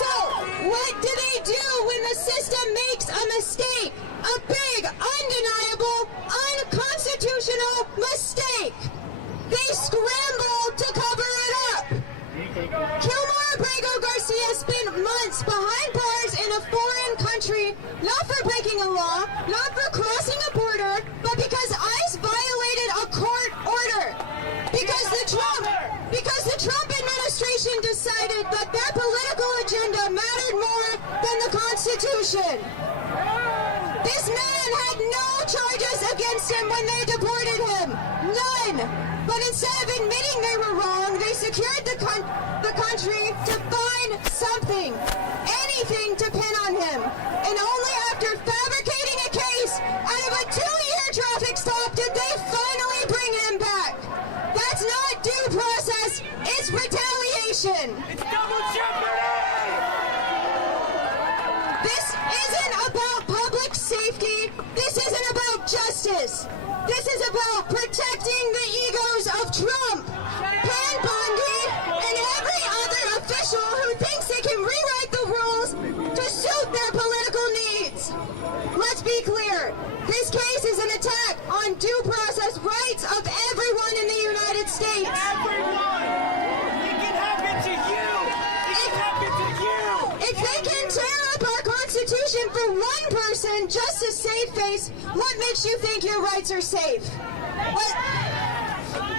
So, what do they do when the system makes a mistake? A big, undeniable, unconstitutional mistake. They scramble to cover it up. Kilmar Abrego Garcia spent months behind bars in a foreign country, not for breaking a law, not for crossing a border, but because ICE violated a court order. Because the Trump administration decided that their political agenda mattered more than the Constitution. This man had no charges against him when they deported him. None. But instead of admitting they were wrong, they secured the country to find something, anything to pin on him. And only after fabricating a case out of a 2-year traffic stop did they finally bring him back. That's not due process, it's retaliation. It's double jeopardy! This isn't about public safety. This isn't about justice. This is about protecting the egos of Trump, Ted Bundy, and every other official who thinks they can rewrite the rules to suit their political needs. Let's be clear. This case is an attack on due process rights of everyone in the United States. Everyone! It can happen to you! It can happen to you! If they can tear up our Constitution for one person just to save face, what makes you think your rights are safe?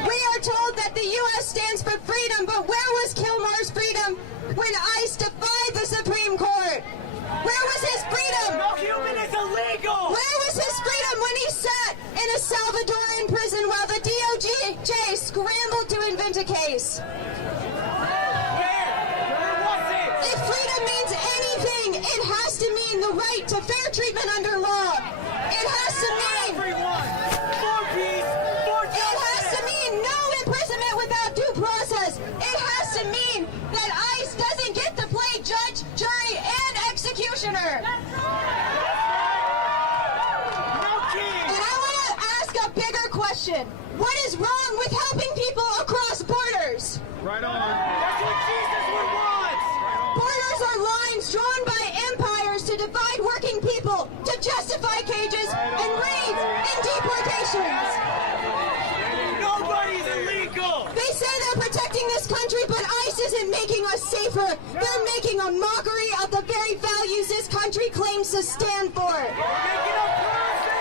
We are told that the U.S. stands for freedom, but where was Kilmar's freedom when ICE defied the Supreme Court? Where was his freedom? No human is illegal! Where was his freedom when he sat in a Salvadoran prison while the DOJ scrambled to invent a case? Where was it? If freedom means anything, it has to mean the right to fair treatment under law. It has to mean... Everyone! For peace! For justice! It has to mean no imprisonment without due process. It has to mean that ICE doesn't get to play judge, jury, and executioner. And I want to ask a bigger question. What is wrong with helping people across borders? Right on. That's what Jesus would want! Borders are lines drawn by empires to divide working people, to justify cages and raids and deportations. Nobody's illegal! They say they're protecting this country, but ICE isn't making us safer. They're making a mockery of the very values this country claims to stand for. Making a process!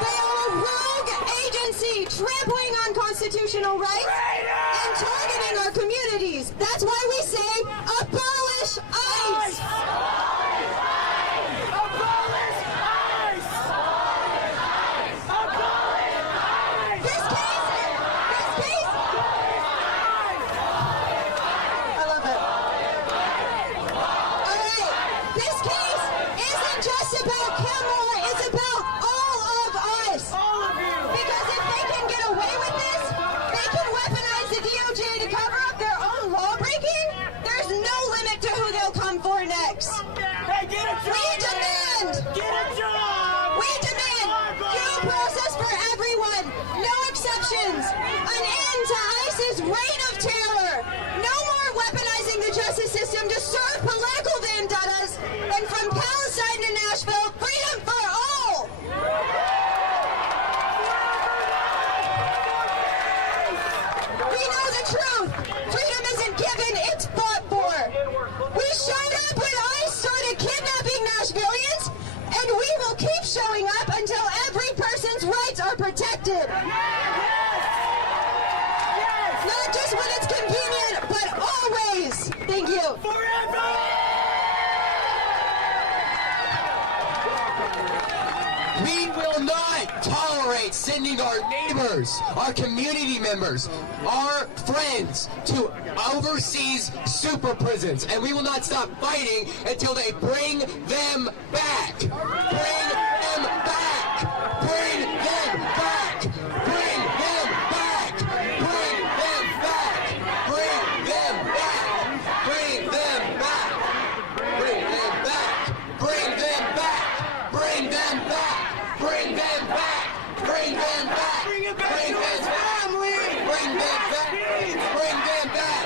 They are a rogue agency trampling on constitutional rights and targeting our communities. That's why we say abolish ICE. Protected. Not just when it's convenient, but always. Thank you. We will not tolerate sending our neighbors, our community members, our friends to overseas super prisons, and we will not stop fighting until they bring them back. Bring them back. Bring them back. Bring them back. Bring them back. Bring them back. Bring them back. Bring them back. Bring them back. Bring them back. Bring them back. Bring them back. Bring them back. Bring them family. Bring them back. Bring them back.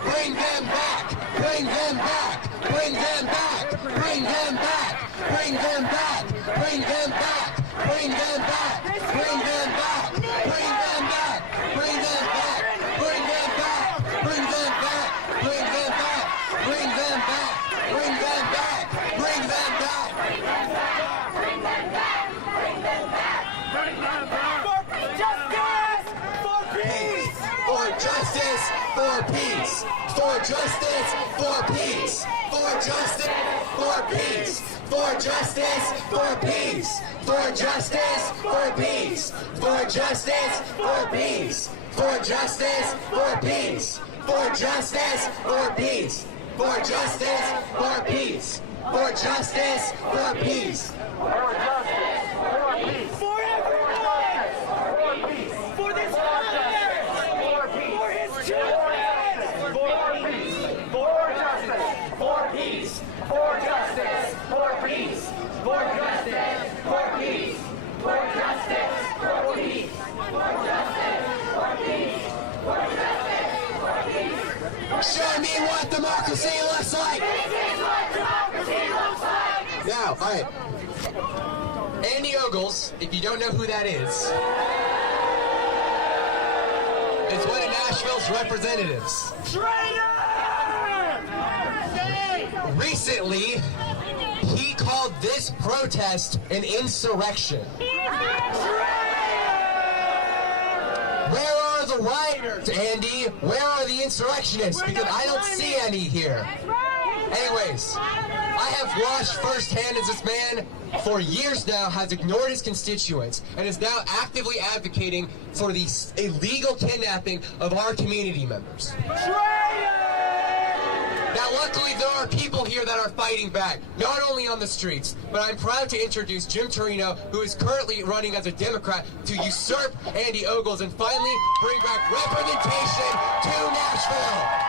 Bring them back. Bring them back. Bring them back. Bring them back. Bring them back. Bring them back. Bring them back. Bring them back. Bring them back. Bring them back. Bring them back. Bring them back. Bring them back. Bring them back. Bring them back. Bring them back. For justice, for peace. For justice, for peace. For justice, for peace. For justice, for peace. For justice, for peace. For justice, for peace. For justice, for peace. For justice, for peace. For justice, for peace. For justice, for peace. For justice, for peace. For everyone. For peace. For this continent. For peace. For his children. For peace. For justice. For peace. For justice. For peace. For justice. For peace. For justice. For peace. For justice. For peace. For justice. For peace. Show me what democracy looks like. This is what democracy looks like. Now, all right. Andy Ogles, if you don't know who that is one of Nashville's representatives. Recently, he called this protest an insurrection. Where are the rioters, Andy? Where are the insurrectionists? Because I don't see any here. Anyways, I have watched firsthand as this man for years now has ignored his constituents and is now actively advocating for the illegal kidnapping of our community members. Now, luckily, there are people here that are fighting back, not only on the streets, but I'm proud to introduce Jim Torino, who is currently running as a Democrat to usurp Andy Ogles and finally bring back representation to Nashville.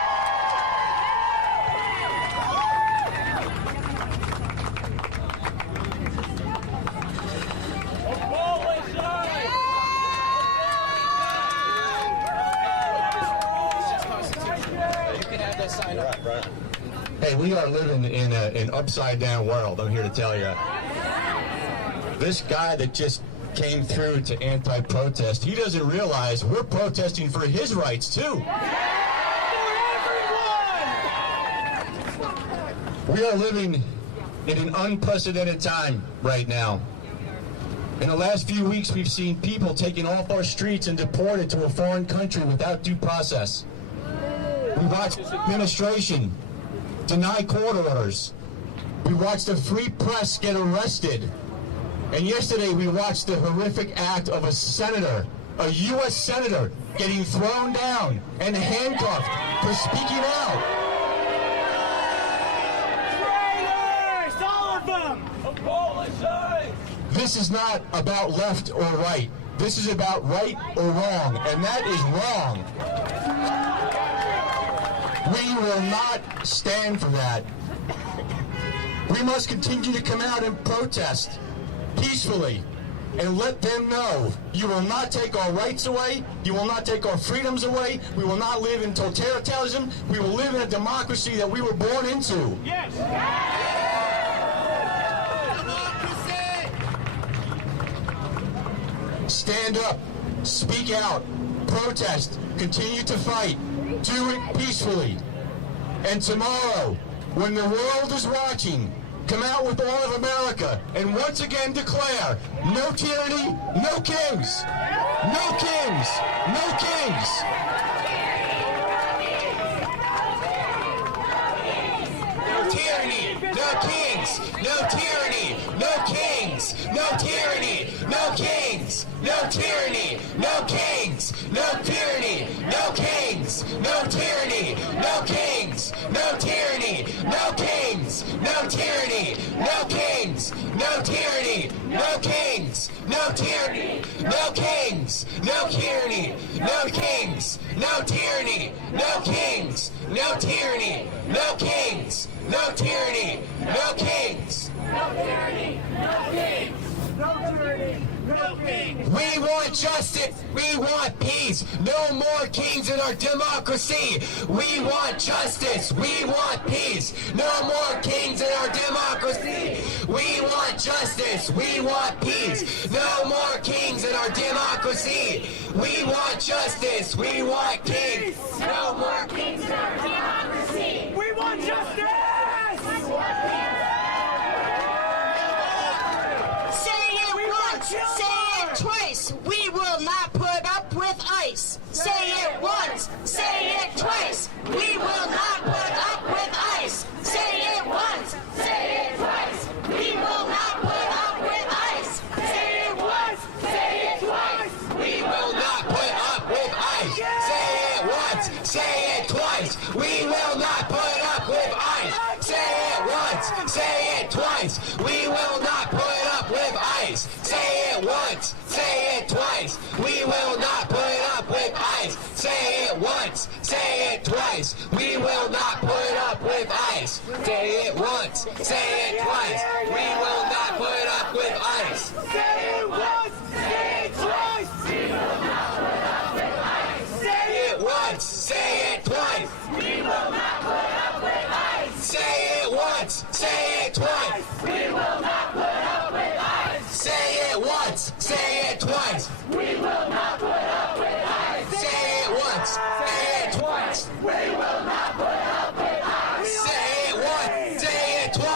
Hey, we are living in an upside-down world, I'm here to tell you. This guy that just came through to anti-protest, he doesn't realize we're protesting for his rights, too. We are living in an unprecedented time right now. In the last few weeks, we've seen people taken off our streets and deported to a foreign country without due process. We watched this administration deny court orders. We watched the free press get arrested. And yesterday we watched the horrific act of a senator, a U.S. senator, getting thrown down and handcuffed for speaking out. Traitors! All of them! Abolish! This is not about left or right. This is about right or wrong, and that is wrong. We will not stand for that. We must continue to come out and protest peacefully and let them know you will not take our rights away, you will not take our freedoms away, we will not live in totalitarianism, we will live in a democracy that we were born into. Yes! Stand up, speak out, protest, continue to fight, do it peacefully. And tomorrow, when the world is watching, come out with all of America and once again declare, no tyranny, no kings! No kings! No kings! No tyranny, no kings! No tyranny, no kings! No tyranny, no kings! No tyranny, no kings! No tyranny, no kings! No tyranny, no kings! No tyranny, no kings! No tyranny, no kings! No tyranny, no kings! No tyranny, no kings! No tyranny, no kings! No tyranny, no kings! No tyranny, no kings! No tyranny, no kings! No tyranny, no kings! No tyranny, no kings! We want justice! We want peace! No more kings in our democracy! We want justice! We want peace! No more kings in our democracy! We want justice! We want peace! No more kings in our democracy! We want justice! We want kings! No more kings in our democracy! We want justice! Say it twice. We will not put up with ICE. Say it once. Say it twice. We will not put up with ICE. Say it once. Say it twice. We will not put up with ICE. Say it once. Say it twice. We will not put up with ICE. Say it once. Say it twice. We will not put up with ICE. Say it once. Say it twice. We will not put up with ICE. Say it once. Say it twice. We will not put up with ICE. Say it once. Say it twice. We will not put up with ICE. Say it once. Say it twice. We will not put up with ICE. Say it once! Say it twice! We will not put up with ICE! Say it once. Say it twice. We will not put up with ICE! Say it once. Say it twice. We will not put up with ICE! Say it once. Say it twice. We will not put up with ICE! Say it once. Say it twice. We will not put up with ICE! Say it once. Say it twice. We will not put up with ICE! Say it once. Say it twice. We will not put up with ICE! Say it once! Say it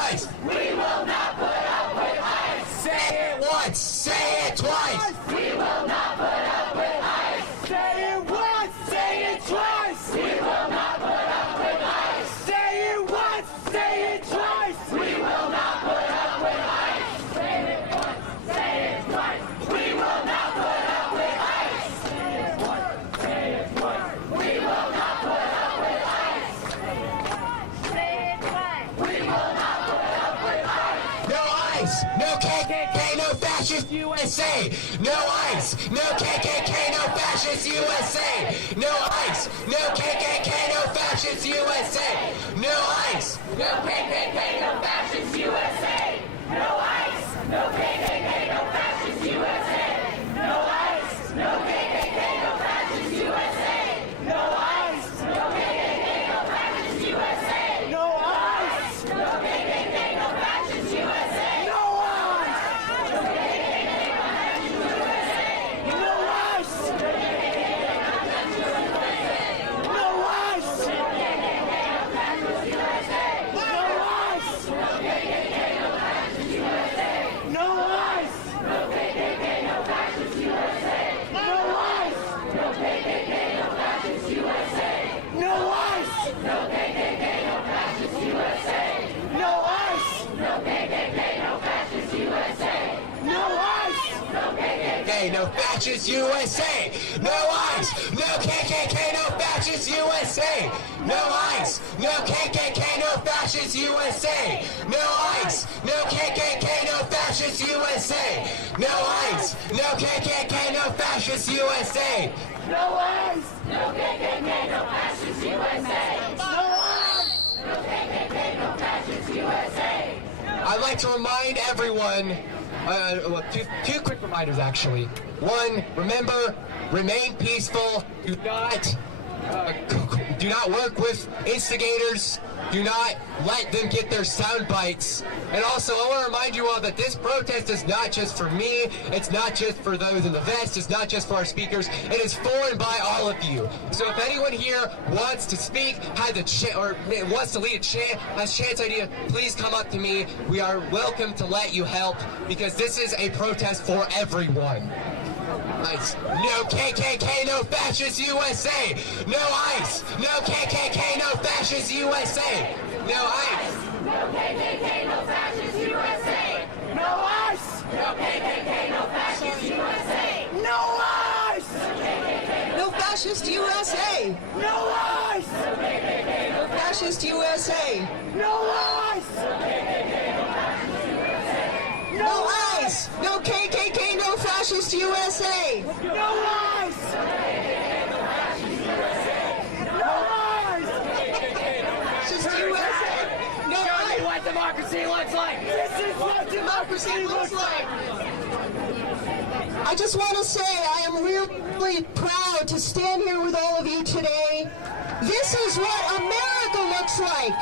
twice! We will not put up with ICE! Say it once! Say it twice! We will not put up with ICE! Say it once! Say it twice! We will not put up with ICE! Say it once! Say it twice! We will not put up with ICE! Say it twice! We will not put up with ICE! No ICE. No KKK. No fascist USA. No ICE. No KKK. No fascist USA. No ICE. No KKK. No fascist USA. No ICE. No KKK, no fascist USA! No ICE! No KKK, no fascist USA! No ICE! No KKK, no fascist USA! No ICE! No KKK, no fascist USA! No ICE! No KKK, no fascist USA! No ICE! No KKK, no fascist USA! No ICE! No KKK, no fascist USA! No ICE! No KKK, no fascist USA! No ICE! No KKK, no fascist USA! No ICE! USA, no fascist USA. No ICE, no KKK, no fascist USA. No ICE, no KKK, no fascist USA. No ICE, no KKK, no fascist USA. No ICE, no KKK, no fascist USA. No ICE, no KKK, no fascist USA. No ICE, no KKK, no fascist USA. I'd like to remind everyone, two quick reminders actually. One, remember, remain peaceful. Do not work with instigators. Do not let them get their sound bites. And also, I want to remind you all that this protest is not just for me. It's not just for those in the vest. It's not just for our speakers. It is for and by all of you. So if anyone here wants to speak, wants to lead a chant, has a chance idea, please come up to me. We are welcome to let you help because this is a protest for everyone. ICE. No KKK, no fascist USA. No ICE. No KKK, no fascist USA. No ICE. No KKK, no fascist USA. No ICE. No KKK, no fascist USA. No ICE. No fascist USA. No ICE. No fascist USA. No ICE. No ICE. No KKK, no fascist USA. No ICE. No ICE. Fascist USA. No ICE. What democracy looks like. This is what democracy looks like. I just want to say I am really proud to stand here with all of you today. This is what America looks like.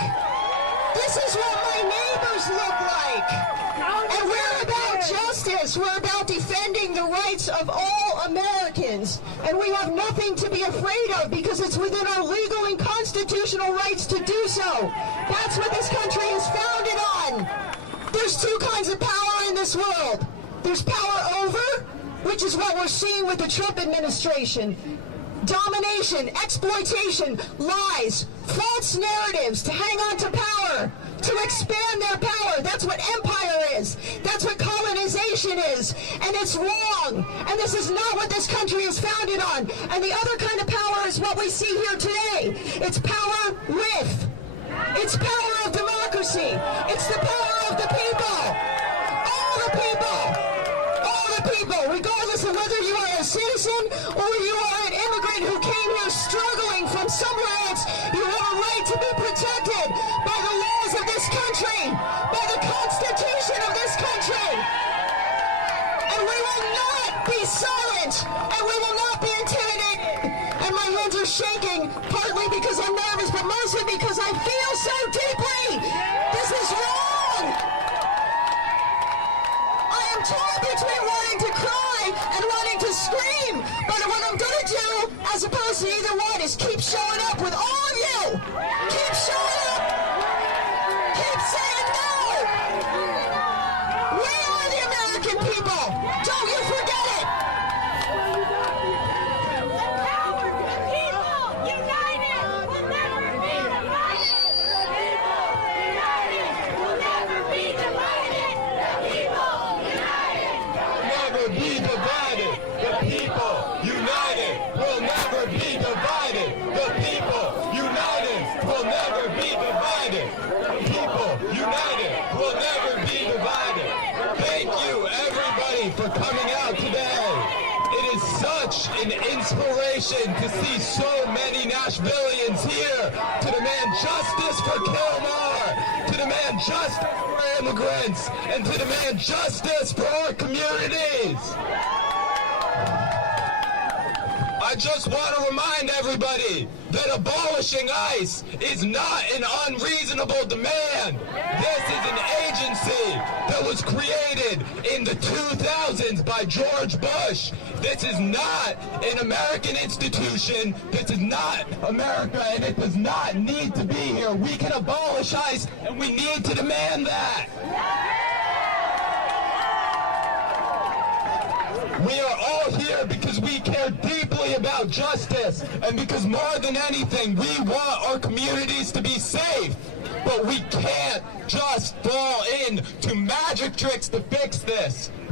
This is what my neighbors look like. And we're about justice. We're about defending the rights of all Americans. And we have nothing to be afraid of because it's within our legal and constitutional rights to do so. That's what this country is founded on. There's two kinds of power in this world. There's power over, which is what we're seeing with the Trump administration. Domination, exploitation, lies, false narratives to hang on to power, to expand their power. That's what empire is. That's what colonization is. And it's wrong. And this is not what this country is founded on. And the other kind of power is what we see here today. It's power with. It's power of democracy. It's the power of the people. All the people. All the people, regardless of whether you are a citizen or you are an immigrant who came here struggling from somewhere else, you have a right to be protected by the laws of this country, by the Constitution of this country. And we will not be silent, and we will not be intimidated. And my hands are shaking, partly because I'm nervous, but mostly because I feel so deeply. This is wrong. I am torn between wanting to cry and wanting to scream, but what I'm going to do, as opposed to either one, is keep showing up with all of you. Keep showing up. Keep saying no. We are the American people. Don't you forget it. For coming out today. It is such an inspiration to see so many Nashvillians here to demand justice for Kilmar, to demand justice for immigrants, and to demand justice for our communities. I just want to remind everybody that abolishing ICE is not an unreasonable demand. This is an agency that was created in the 2000s by George Bush. This is not an American institution. This is not America, and it does not need to be here. We can abolish ICE, and we need to demand that. We are all here because we care deeply about justice, and because more than anything, we want our communities to be safe. But we can't just fall into magic tricks to fix this.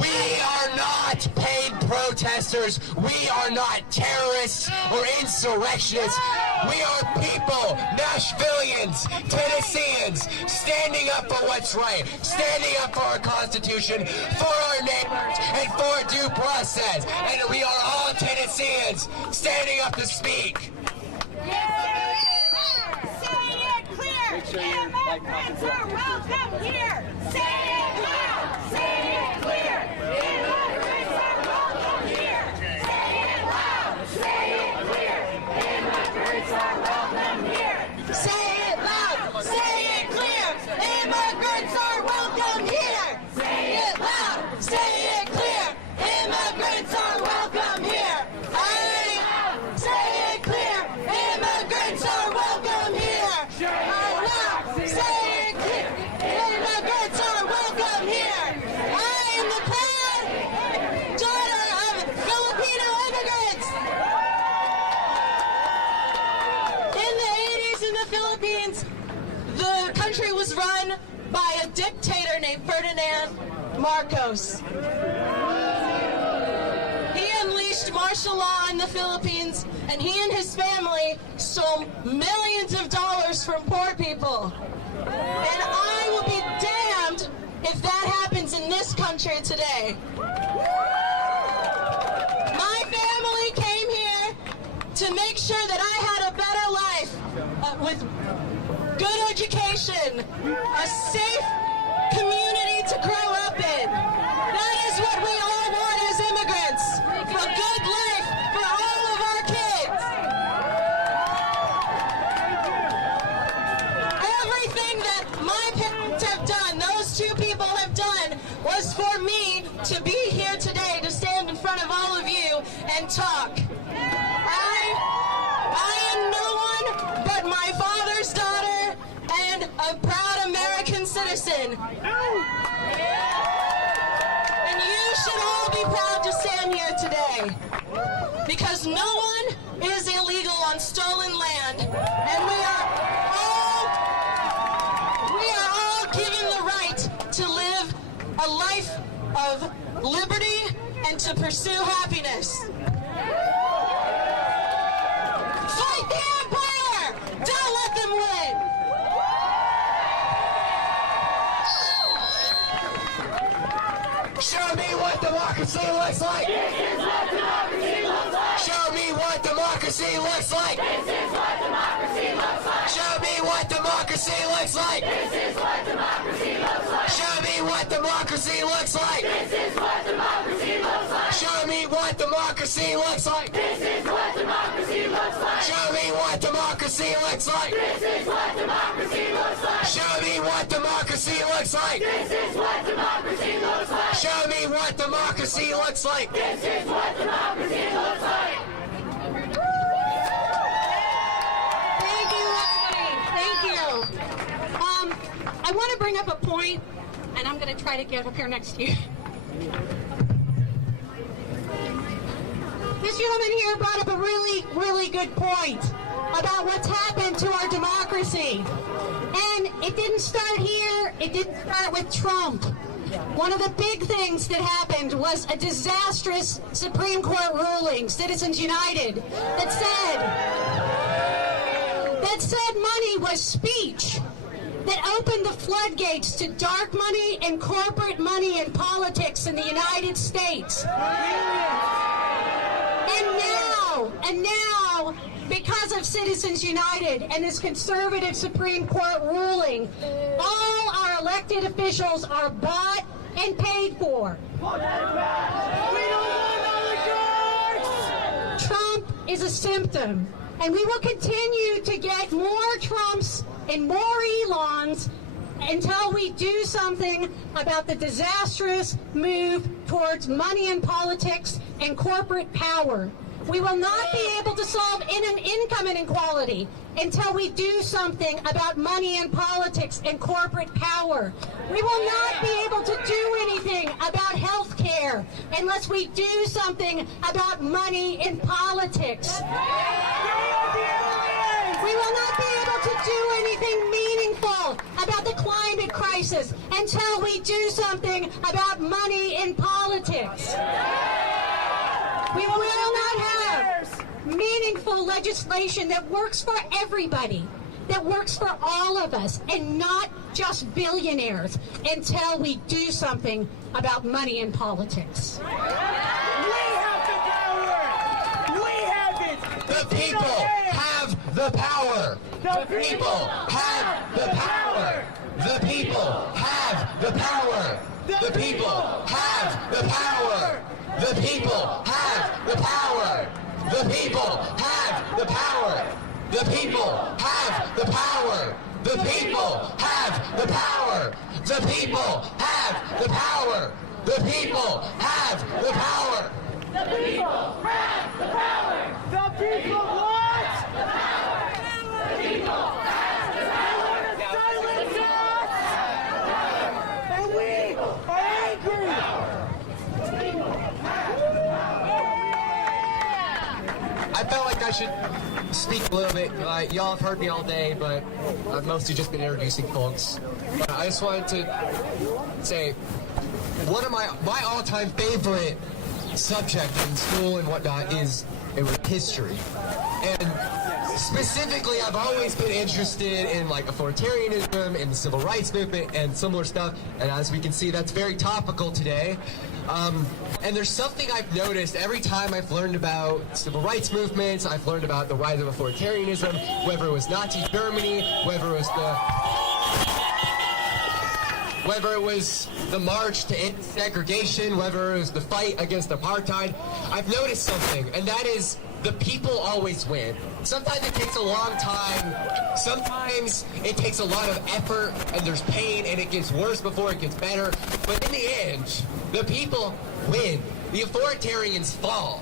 We are not paid protesters. We are not terrorists or insurrectionists. We are people, Nashvillians, Tennesseans, standing up for what's right, standing up for our Constitution, for our neighbors, and for due process. And we are all Tennesseans standing up to speak. Make sure you're immigrants are welcome here. Say it loud. Say it clear. Immigrants are welcome here. Say it loud. Say it clear. Immigrants are welcome here. Say it loud. Say it clear. Immigrants are welcome here. Say it loud. Say it clear. Immigrants are welcome here. Say it clear. Immigrants are welcome here. The country was run by a dictator named Ferdinand Marcos. He unleashed martial law in the Philippines, and he and his family stole millions of dollars from poor people. And I will be damned if that happens in this country today. My family came here to make sure that I had a better life with good education, a safe community to grow up in. That is what we all want as immigrants. A good life for all of our kids. Everything that my parents have done, those two people have done, was for me to be here today, to stand in front of all of you and talk. I am no one but my father's daughter and a proud American citizen. And you should all be proud to stand here today, because no one is illegal on stolen land, and we are all given the right to live a life of liberty and to pursue happiness. Fight the empire! Don't let them win! Show me what democracy looks like! This is what democracy looks like! Show me what democracy looks like! This is what democracy looks like! Show me what democracy looks like! This is what democracy looks like! Show me what democracy looks like! This is what democracy looks like! Show me what democracy looks like! This is what democracy looks like! Show me what democracy looks like! This is what democracy looks like! Show me what democracy looks like! This is what democracy looks like! Show me what democracy looks like! This is what democracy looks like! Thank you, everybody. Thank you. I want to bring up a point, and I'm going to try to get up here next to you. This gentleman here brought up a really, really good point about what's happened to our democracy. And it didn't start here. It didn't start with Trump. One of the big things that happened was a disastrous Supreme Court ruling, Citizens United, that said money was speech, that opened the floodgates to dark money and corporate money in politics in the United States. And now, because of Citizens United and this conservative Supreme Court ruling, all our elected officials are bought and paid for. Trump is a symptom, and we will continue to get more Trumps and more Elons until we do something about the disastrous move towards money in politics and corporate power. We will not be able to solve income inequality until we do something about money in politics and corporate power. We will not be able to do anything about health care unless we do something about money in politics. We will not be able to do anything meaningful about the climate crisis, until we do something about money in politics. We will not have meaningful legislation that works for everybody, that works for all of us, and not just billionaires, until we do something about money in politics. We have the power! We have it! The people have the power! The people have the power! The people have the power! The people have the power! The people have the power! The people have the power! The people have the power! The people have the power! The people have the power! The people have the power! The people have the power! The people what? The power! The people have the power! Silence us! And we are angry! I felt like I should speak a little bit. Y'all have heard me all day, but I've mostly just been introducing folks. But I just wanted to say one of my all-time favorite subject in school and whatnot is history. And specifically, I've always been interested in like authoritarianism and the civil rights movement and similar stuff. And as we can see, that's very topical today. And there's something I've noticed every time I've learned about civil rights movements, I've learned about the rise of authoritarianism, whether it was Nazi Germany, whether it was the march to end segregation, whether it was the fight against apartheid, I've noticed something, and that is the people always win. Sometimes it takes a long time, sometimes it takes a lot of effort, and there's pain, and it gets worse before it gets better, but in the end, the people win. The authoritarians fall.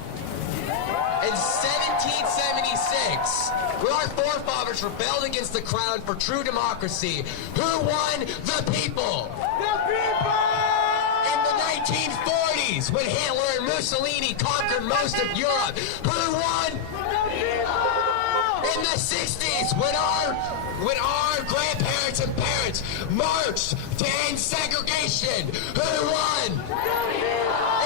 In 1776, when our forefathers rebelled against the crown for true democracy, who won? The people! The people! In the 1940s, when Hitler and Mussolini conquered most of Europe, who won? The people! In the 60s, when our grandparents and parents marched to end segregation, who won?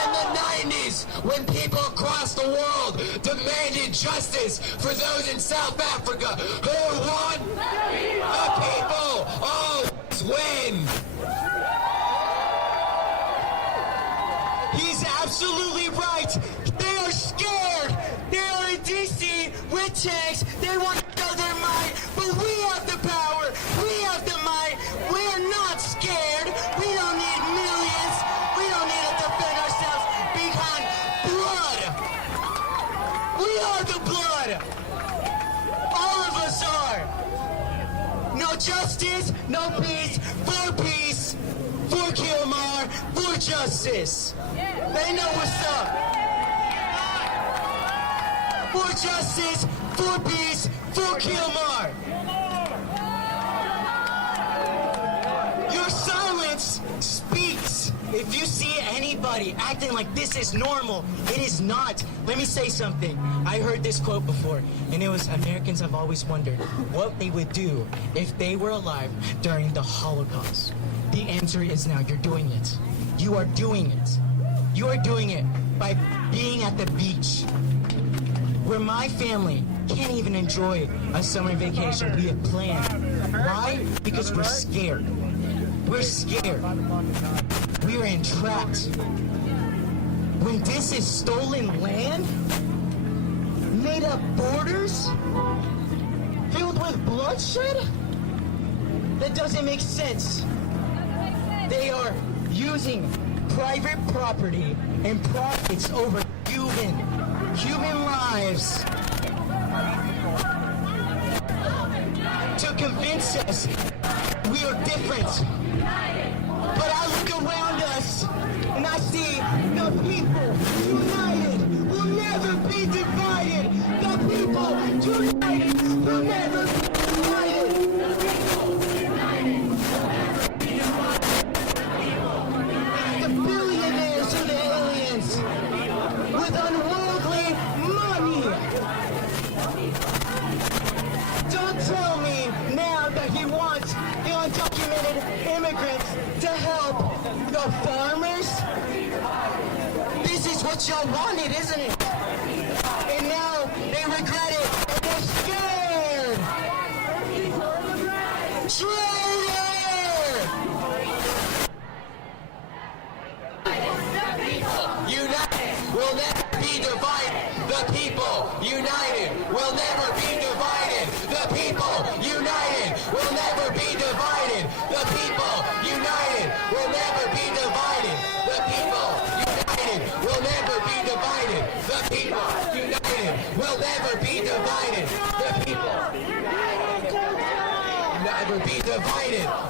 In the 90s, when people across the world demanded justice for those in South Africa, who won? The people always win. He's absolutely right. They are scared. They are in D.C. with tanks. They want to know their might, but we have the power. We have the might. We are not scared. We don't need millions. We don't need to defend ourselves behind blood. We are the blood. All of us are. No justice, no peace, for Kilmar, for justice. They know what's up. For justice, for peace, for Kilmar. Your silence speaks. If you see anybody acting like this is normal, it is not. Let me say something. I heard this quote before, and it was, Americans have always wondered what they would do if they were alive during the Holocaust. The answer is now. You're doing it. You are doing it. You are doing it by being at the beach, where my family can't even enjoy a summer vacation we have planned. Why? Because we're scared. We're scared. We are entrapped. When this is stolen land, made up borders, filled with bloodshed, that doesn't make sense. They are using private property and profits over human lives to convince us we are different. But I look around us and I see the people united will never be divided. The people united will never be divided. The billionaires and the aliens with unworldly money. Don't tell me now that he wants the undocumented undocumented immigrants to help the farmers? This is what y'all wanted, isn't it? And now they regret it. And they're scared. Traitor! United will never be divided. The people united will never be divided. The people united will never be divided. The people united will never be divided. The people united will never be divided. The people united will never be divided.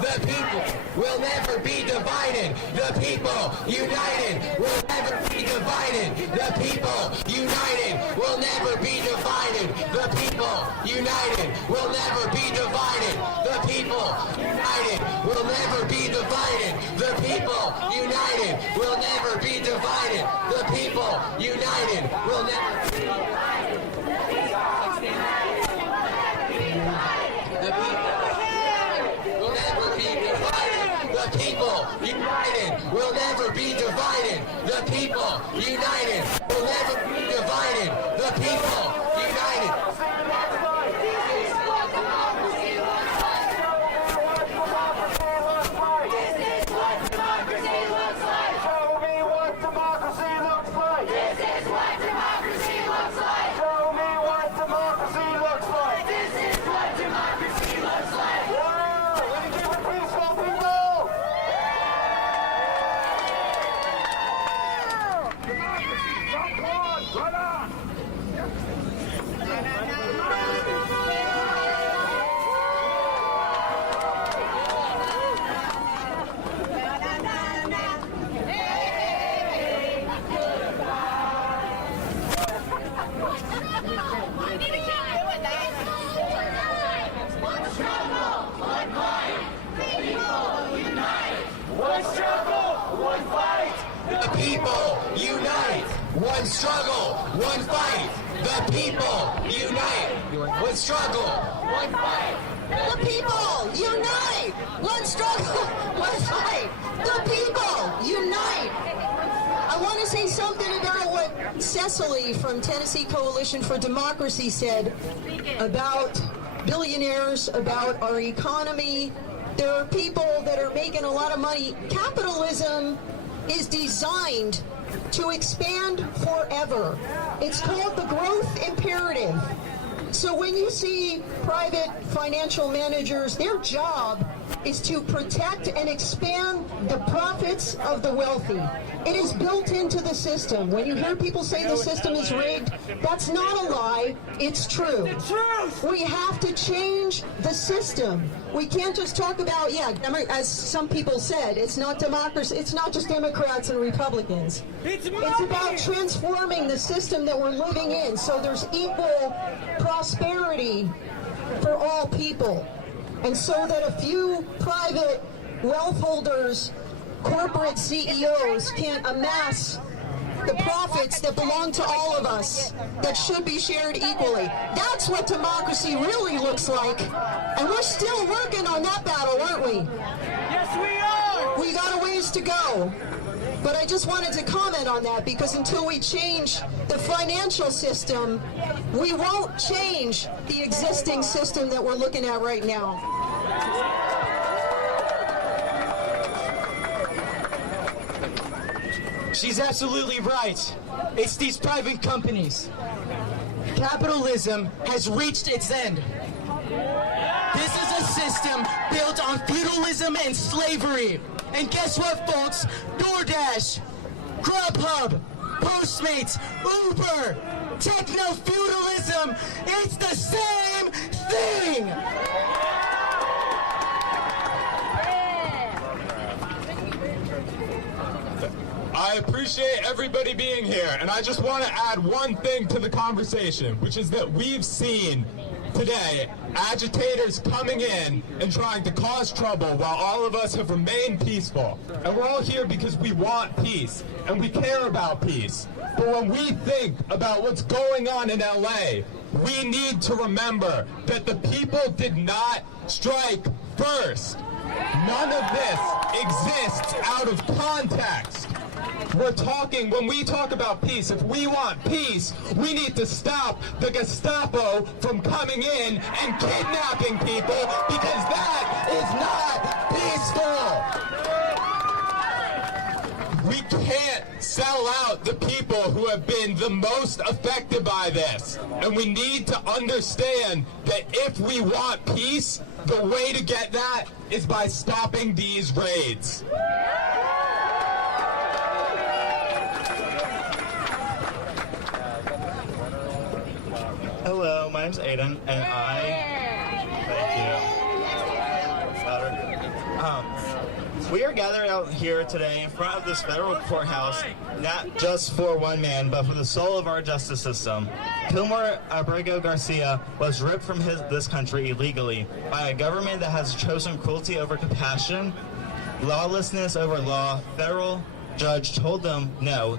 The people never be divided. The people will never be divided. The people united will never be divided. The people united will never be divided. The people united will never be divided. The people united will never be divided. The people united will never be divided. The people united will never be divided. The people The people united will never be divided. The people united will never be divided. The people united. This is what democracy looks like. This is what democracy looks like. Show me what democracy looks like. This is what democracy looks like. Show me what democracy looks like. This is what democracy looks like. Wow, let me give it peaceful people. The people unite. One struggle, one fight. The people unite. One struggle, one fight. The people unite! One struggle, one fight! The people unite! I want to say something about what Cecily from Tennessee Coalition for Democracy said about billionaires, about our economy. There are people that are making a lot of money. Capitalism is designed to expand forever. It's called the growth imperative. So when you see private financial managers, their job is to protect and expand the profits of the wealthy. It is built into the system. When you hear people say the system is rigged, that's not a lie, it's true. The truth! We have to change the system. We can't just talk about, as some people said, it's not democracy, it's not just Democrats and Republicans. It's about transforming the system that we're living in so there's equal prosperity for all people. And so that a few private wealth holders, corporate CEOs can't amass the profits that belong to all of us, that should be shared equally. That's what democracy really looks like. And we're still working on that battle, aren't we? Yes, we are! We got a ways to go. But I just wanted to comment on that because until we change the financial system, we won't change the existing system that we're looking at right now. She's absolutely right. It's these private companies. Capitalism has reached its end. This is a system built on feudalism and slavery. And guess what, folks? DoorDash, Grubhub, Postmates, Uber, techno-feudalism, it's the same thing! I appreciate everybody being here, and I just want to add one thing to the conversation, which is that we've seen today agitators coming in and trying to cause trouble while all of us have remained peaceful. And we're all here because we want peace, and we care about peace. But when we think about what's going on in LA, we need to remember that the people did not strike first. None of this exists out of context. When we talk about peace, if we want peace, we need to stop the Gestapo from coming in and kidnapping people, because that is not peaceful. We can't sell out the people who have been the most affected by this. And we need to understand that if we want peace, the way to get that is by stopping these raids. Hello, my name's Aiden, and we are gathered out here today in front of this federal courthouse, not just for one man, but for the soul of our justice system. Kilmar Abrego Garcia was ripped from this country illegally by a government that has chosen cruelty over compassion, lawlessness over law. Federal judge told them no,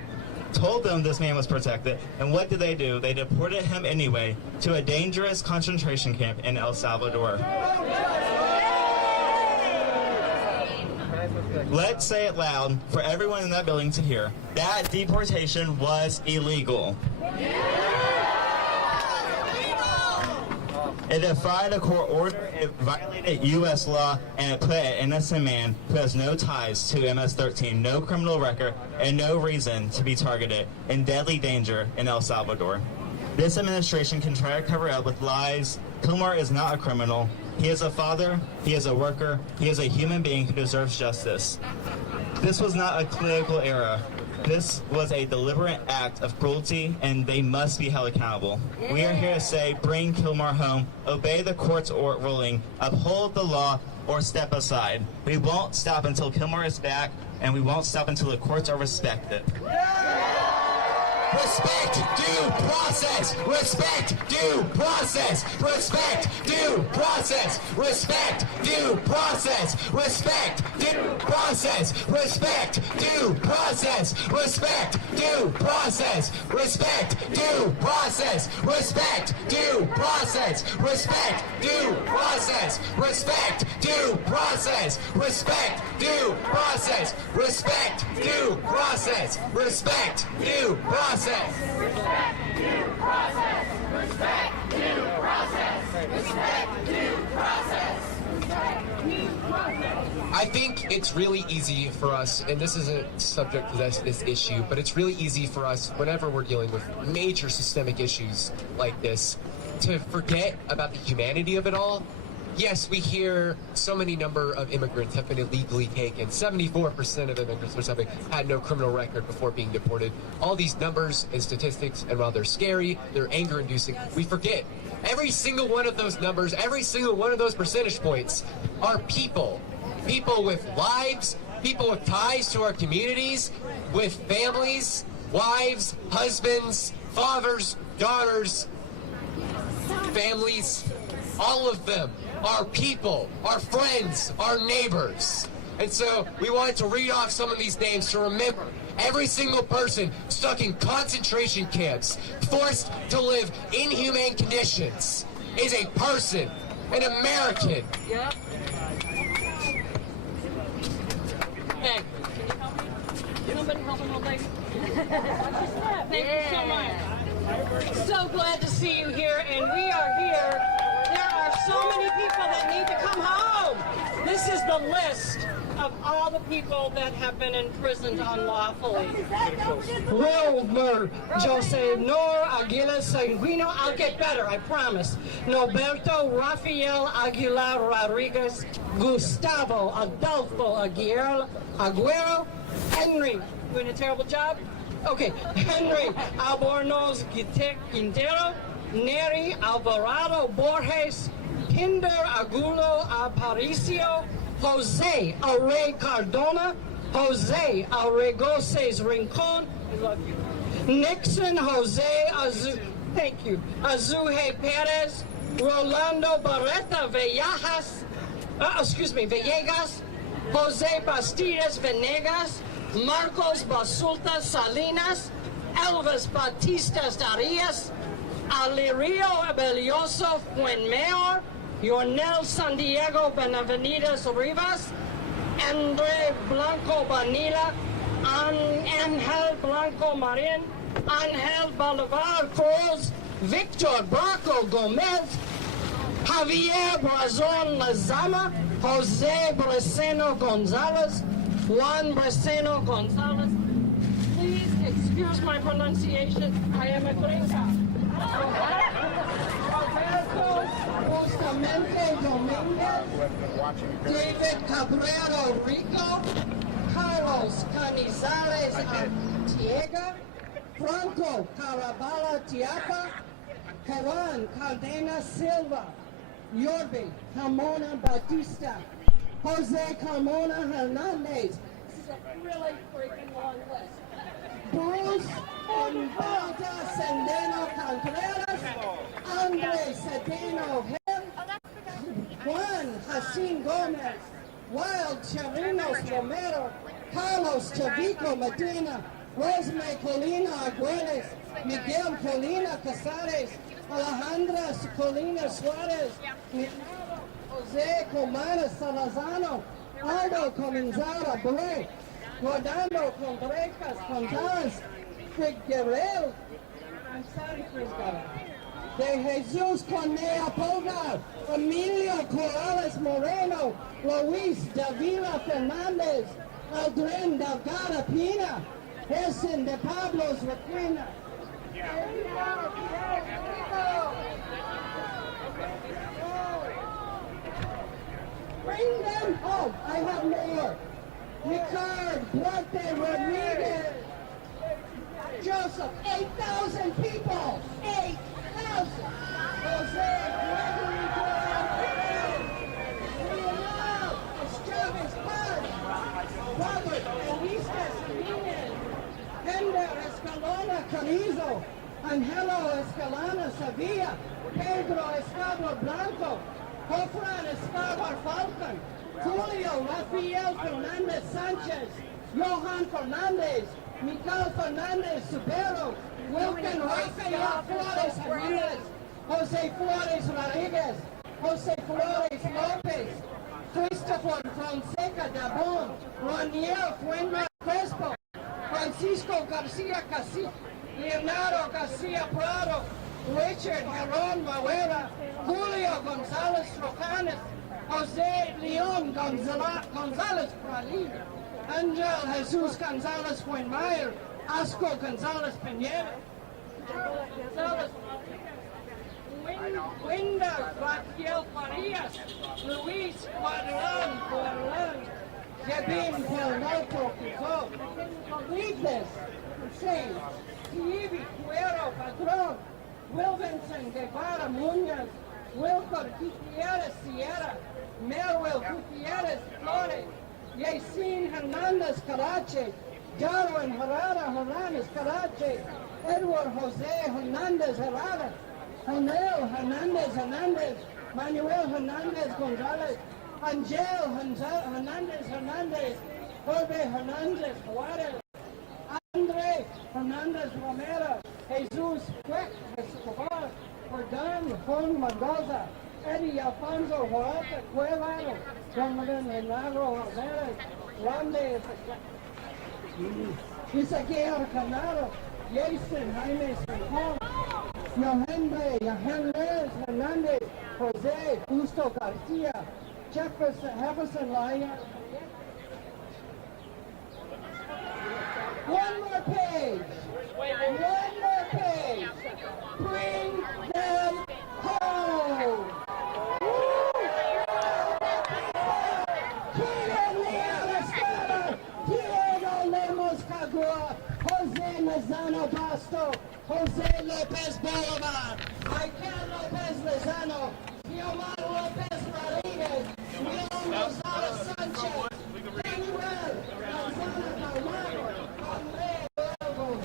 told them this man was protected, and what did? They deported him anyway to a dangerous concentration camp in El Salvador. Let's say it loud for everyone in that building to hear. That deportation was illegal. It defied a court order, it violated U.S. law, and it put an innocent man who has no ties to MS-13, no criminal record, and no reason to be targeted in deadly danger in El Salvador. This administration can try to cover up with lies. Kilmar is not a criminal. He is a father, he is a worker, he is a human being who deserves justice. This was not a political error. This was a deliberate act of cruelty, and they must be held accountable. We are here to say, bring Kilmar home, obey the court's ruling, uphold the law, or step aside. We won't stop until Kilmar is back, and we won't stop until the courts are respected. Respect due process. Respect due process. Respect due process. Respect due process. Respect due process. Respect due process. Respect due process. Respect due process. Respect due process. Respect due process. Respect due process. Respect due process. Respect due process. Respect due process. Respect due process. Respect due process. Respect due process. I think it's really easy for us, and this isn't subject to this issue, but it's really easy for us whenever we're dealing with major systemic issues like this to forget about the humanity of it all. Yes, we hear so many number of immigrants have been illegally taken. 74% of immigrants or something had no criminal record before being deported. All these numbers and statistics, and while they're scary, they're anger-inducing, we forget. Every single one of those numbers, every single one of those percentage points are people. People with lives, people with ties to our communities, with families, wives, husbands, fathers, daughters, families, all of them. Our people, our friends, our neighbors. And so we wanted to read off some of these names to remember every single person stuck in concentration camps, forced to live inhumane conditions, is a person, an American. Yep. Hey, can you help me? Somebody helping all day? Thank you so much. So glad to see you here, and we are here. There are so many people that need to come home. This is the list of all the people that have been imprisoned unlawfully. Wilmer, Jose Nor Aguilar Sanguino, I'll get better, I promise. Norberto Rafael Aguilar Rodriguez, Gustavo Adolfo Aguero, Henry, doing a terrible job? Okay, Henry Albornoz Quintero, Neri Alvarado Borges, Pinder Agulo Aparicio, Jose Array Cardona, Jose Arregoses Rincon, I love you. Nixon Jose thank you, Azuhe Perez, Rolando Barreta Villegas, Jose Bastidas Venegas, Marcos Basulta Salinas, Elvis Batistas Arias, Alirio Abelioso Fuenmayor, Yonel San Diego Benavides Rivas, Andre Blanco Banila, Angel Blanco Marin, Angel Bolivar Cruz, Victor Braco Gomez, Javier Brazon Lazama, Jose Breseno Gonzalez, Juan Breseno Gonzalez. Please excuse my pronunciation. I am a gringa. Roberto Bustamante Dominguez, David Cabrero Rico, Carlos Canizales Artiega, Franco Carabala Tiapa, Juan Caldena Silva, Yorbi Carmona Batista, Jose Carmona Hernandez. This is a really freaking long list. Bruce Humberto Sendeno Contreras, Andre Cedeno Hill, Juan Jacin Gomez, Wild Chirinos Romero, Carlos Chavico Medina, Rosme Colina Arguelles, Miguel Colina Casares, Alejandra Colina Suarez, Jose Comana Salazano, Aldo Comenzara Bray, Rodando Contreras Gonzalez, Figueroa, I'm sorry, Frisco, De Jesus Cornea Pogar, Emilio Corrales Moreno, Luis Davila Fernandez, Aldrin Delgado Pina, Hessen de Pablos Requena. Bring them home. I have more. Ricard Duarte Rodriguez. Joseph, 8,000 people. 8,000. Jose Gregory Leonardo Chavez Paz. Robert Elistas Jimenez. Hender Escalona Carrizo. Angelo Escalona Sevilla. Pedro Escobar Blanco. Jofran Escobar Falcon. Julio Rafael Fernandez Sanchez. Johan Fernandez. Miguel Fernandez Subero. Wilkin Rafael Flores Hernandez. Jose Flores Rodriguez. Jose Flores Lopez. Christopher Fonseca Dabon. Raniel Fuenma Crespo. Francisco Garcia Casi. Leonardo Garcia Prado. Richard Heron Mawera. Julio Gonzalez Rocanes. Jose Leon Gonzalez Pralin. Angel Jesus Gonzalez Fuenmayer. Asco Gonzalez Pineda. Gonzalez Winder Rafael Farias. Luis Guadalan. Jabin Pelnoto Pico. Believe this. Insane. Kiwi Cuero Padron. Wilvinson Guevara Munoz. Wilford Gutierrez Sierra. Melville Gutierrez Flores. Yasin Hernandez Carache. Darwin Herrera Hernandez Carache. Edward Jose Hernandez Herrera. Janel Hernandez. Manuel Hernandez Gonzalez. Angel Hernandez. Jorge Hernandez Juarez. Andre Hernandez Romero. Jesus Escobar. Jordan Juan Mendoza. Eddie Alfonso Huerta Cuevano. Donovan Renaro Jimenez. Ronde Isaguirre Canaro. Jason Jaime Sancon. Yohannes Hernandez. Jose Justo Garcia. Jefferson Lyon. One more page. Bring them home. Diego Lemos Cagua. Jose Lozano Basto. Jose Lopez Bolivar. Michael Lopez Lozano. Guillermo Lopez Rodriguez. Leon Rosales Sanchez. Manuel Gonzalo Calmado. Andre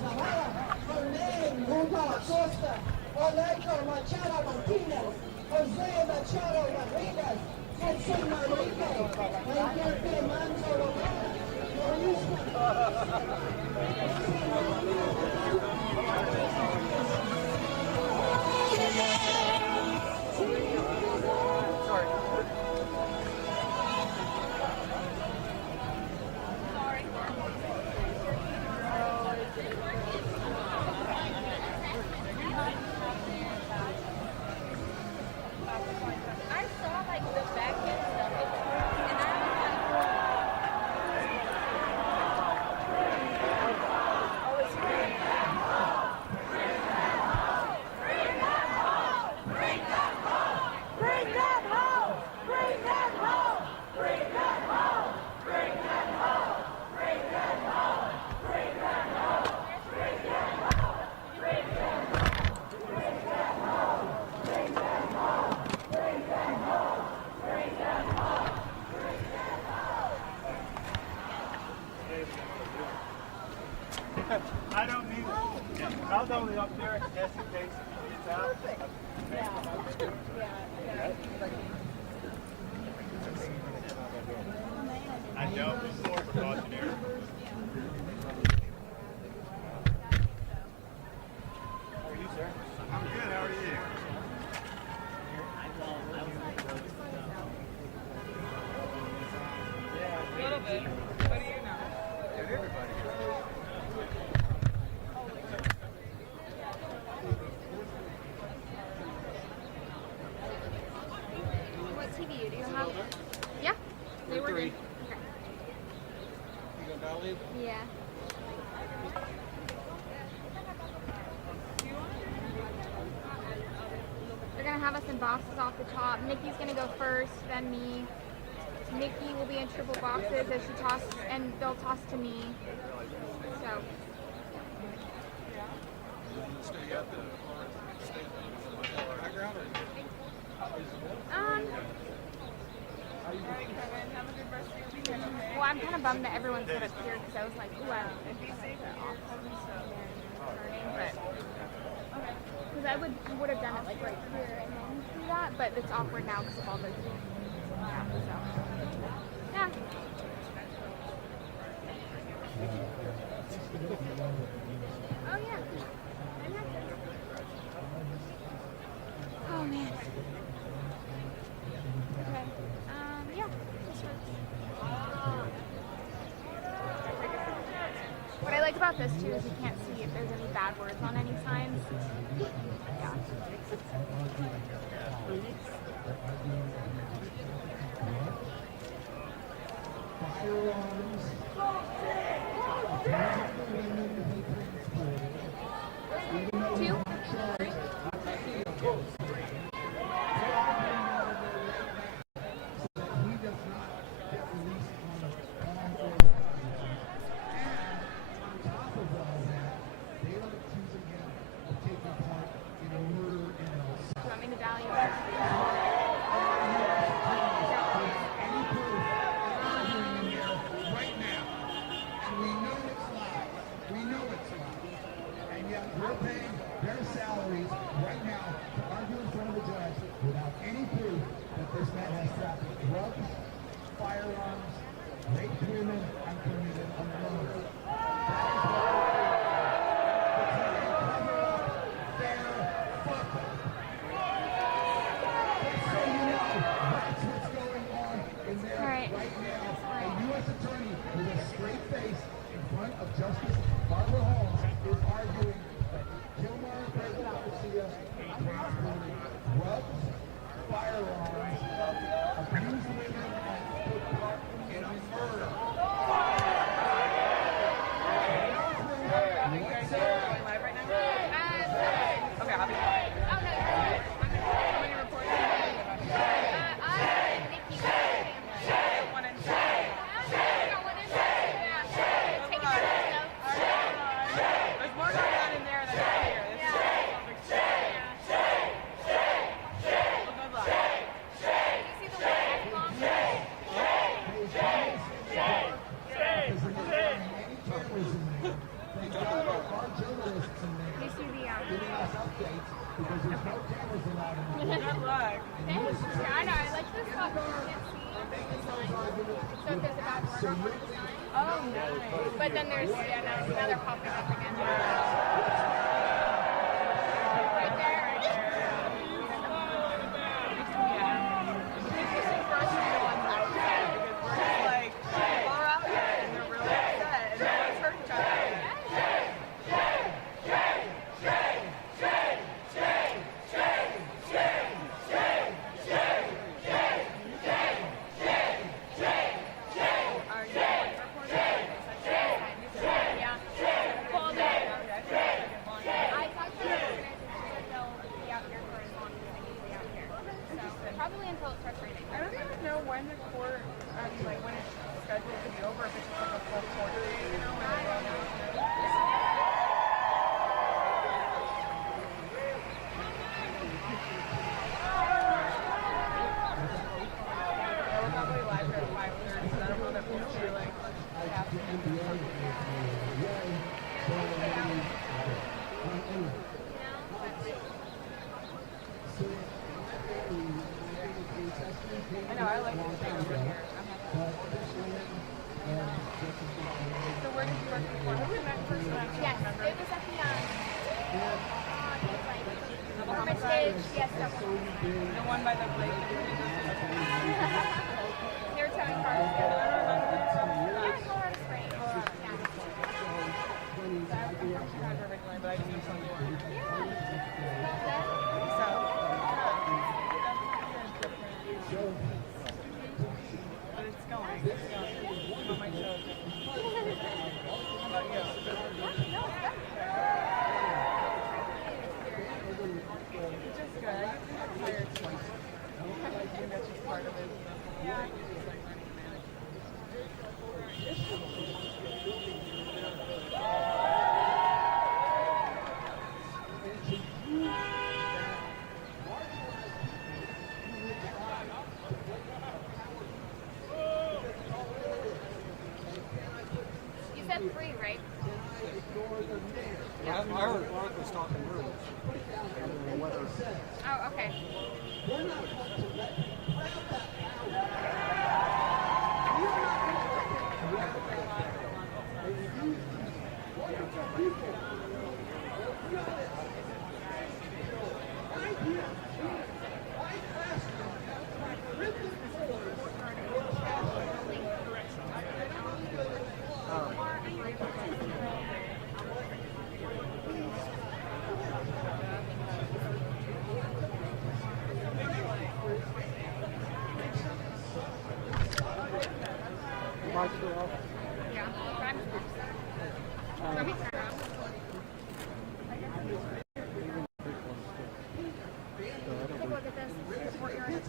Zavala. Jorge Hugo Acosta. Oleco Machado Martinez. Jose Machado Rodriguez. Edson Manrique. Enrique Manzo Romero. Luis was only up there just in case it's out. I know before precautionary. How are you, sir? I'm good. How are you? A little bit. What do you know? Everybody. What TV do you have? Yeah, they were good. Okay. You gonna leave? Yeah. They're gonna have us in boxes off the top. Nikki's gonna go first, then me. Nikki will be in triple boxes as she tosses, and they'll toss to me. So. Well, I'm kind of bummed that everyone's set up here because I was like, ooh, I don't know if it's off turning, but because I would have done it like right here and then do that, but it's awkward now because of all the yeah. Oh yeah. Oh man. Okay. Yeah. This works. What I like about this too is you can't see if there's any bad words on any signs. Yeah. Two? Justice Barbara Holmes is arguing that Kilmar Abrego Garcia transported drugs, firearms, abused women, and took part in a murder. Are you guys going live right now? Okay, I'll be quiet. Oh, no, how many reporters are you doing about it? Nikki, one in There's more going on in there than right here. This is self-expression. Well, good luck. You see the Good luck. I know, I like this spot because you can't see. So if there's a bad word on one side. Oh, nice. But then there's, now they're popping up again. Right there. Interesting for us to be the ones outside because we're just like, people are out here and they're really upset and no one's hurt each other. Probably until it starts raining. I don't even know when the court, like when it's scheduled to be over, if it's just like a full court day, you know? I don't know. We're probably live here at 5:30, so I don't know that we'll see like half the No, I like to stay over here. So where did you work before? Who was that person? Yes, it was at the Hermitage. Yes, that one. The one by the lake. They were telling cars. Yeah, Colorado Springs. Yeah. So I was from Chicago originally, but I just moved somewhere. But it's going. On my show. How about you? It's just good. I usually get tired twice. I think that's just part of it. Yeah. It's like learning to manage. You said free, right? I heard Mark was talking rules. Oh, okay. Yeah. Let me turn around. Take a look at this. The courtyard.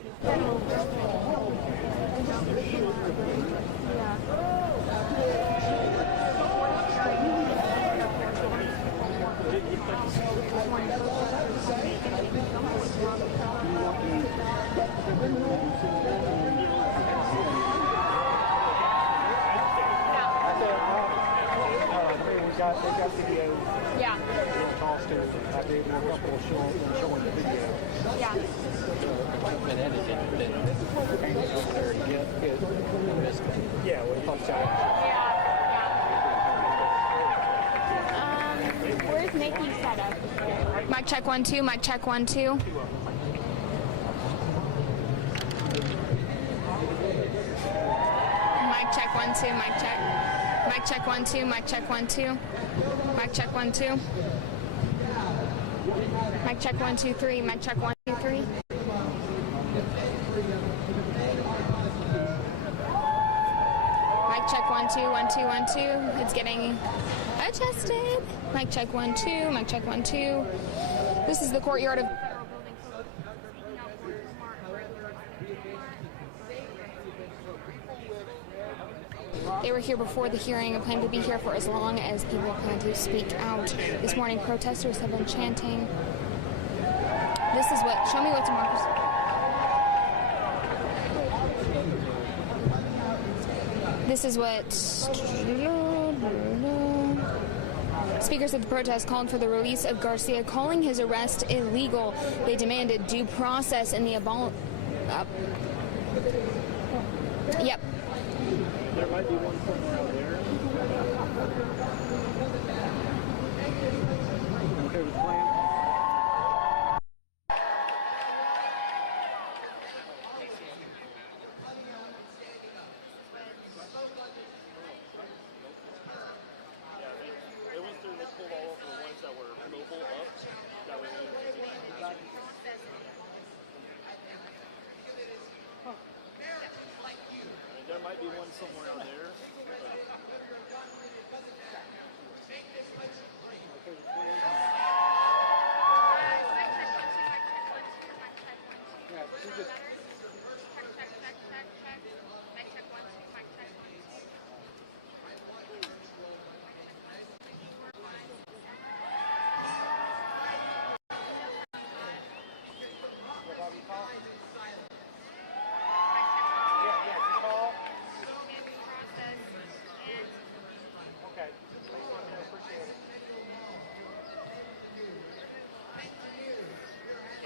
They got video. Yeah. Costume. I did a couple showing the video. Yeah. Yeah, what do you think? Where's Nikki's setup? Mic check 1 2. Mic check 1 2. Mic check 1 2. Mic check. Mic check 1 2. Mic check 1 2. Mic check 1 2. Mic check 1 2 3. Mic check 1 2 3. Mic check 1 2 1 2 1 2. It's getting adjusted. Mic check 1 2. Mic check 1 2. This is the courtyard of. They were here before the hearing and plan to be here for as long as people plan to speak out. This morning, protesters have been chanting. This is what. Show me what democracy. This is what. Speakers of the protest called for the release of Garcia, calling his arrest illegal. They demanded due process in the Yep. There might be one somewhere out there. Okay with the plan? They went through and they pulled all of the ones that were mobile up. That way we there might be one somewhere out there.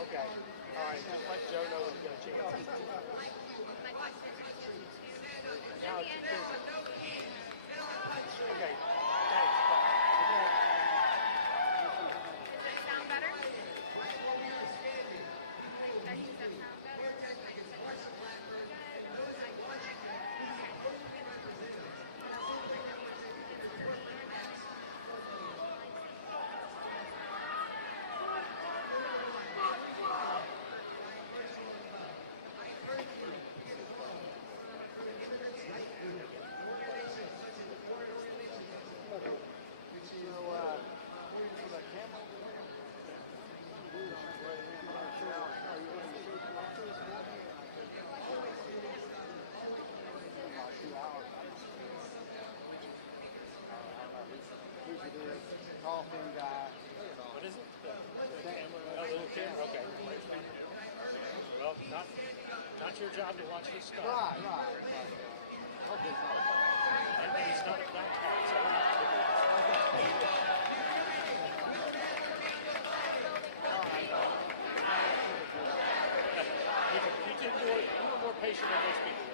Okay. All right. Just let Joe know when you get a chance. job to watch this stuff. Right. Okay, And it's not a black hat, so we're not going to do you were more patient than most people.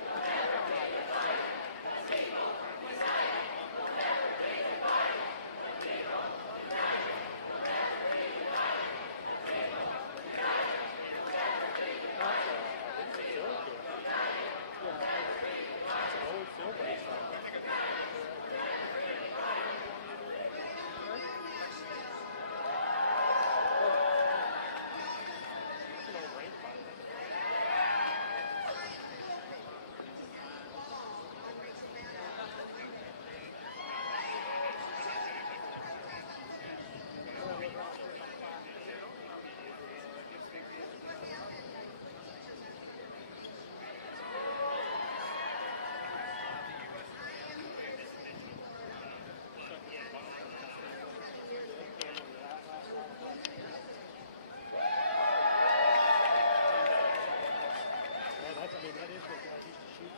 That is what guys used to shoot.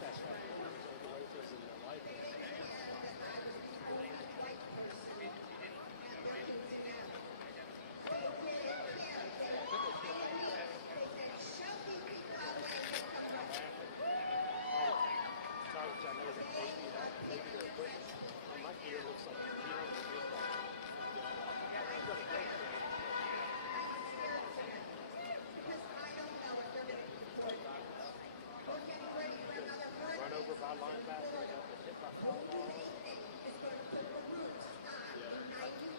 That's right. The rifles and the rifles. I know that maybe they're equipment. On my gear looks like run over by linebackers, hit by foul balls.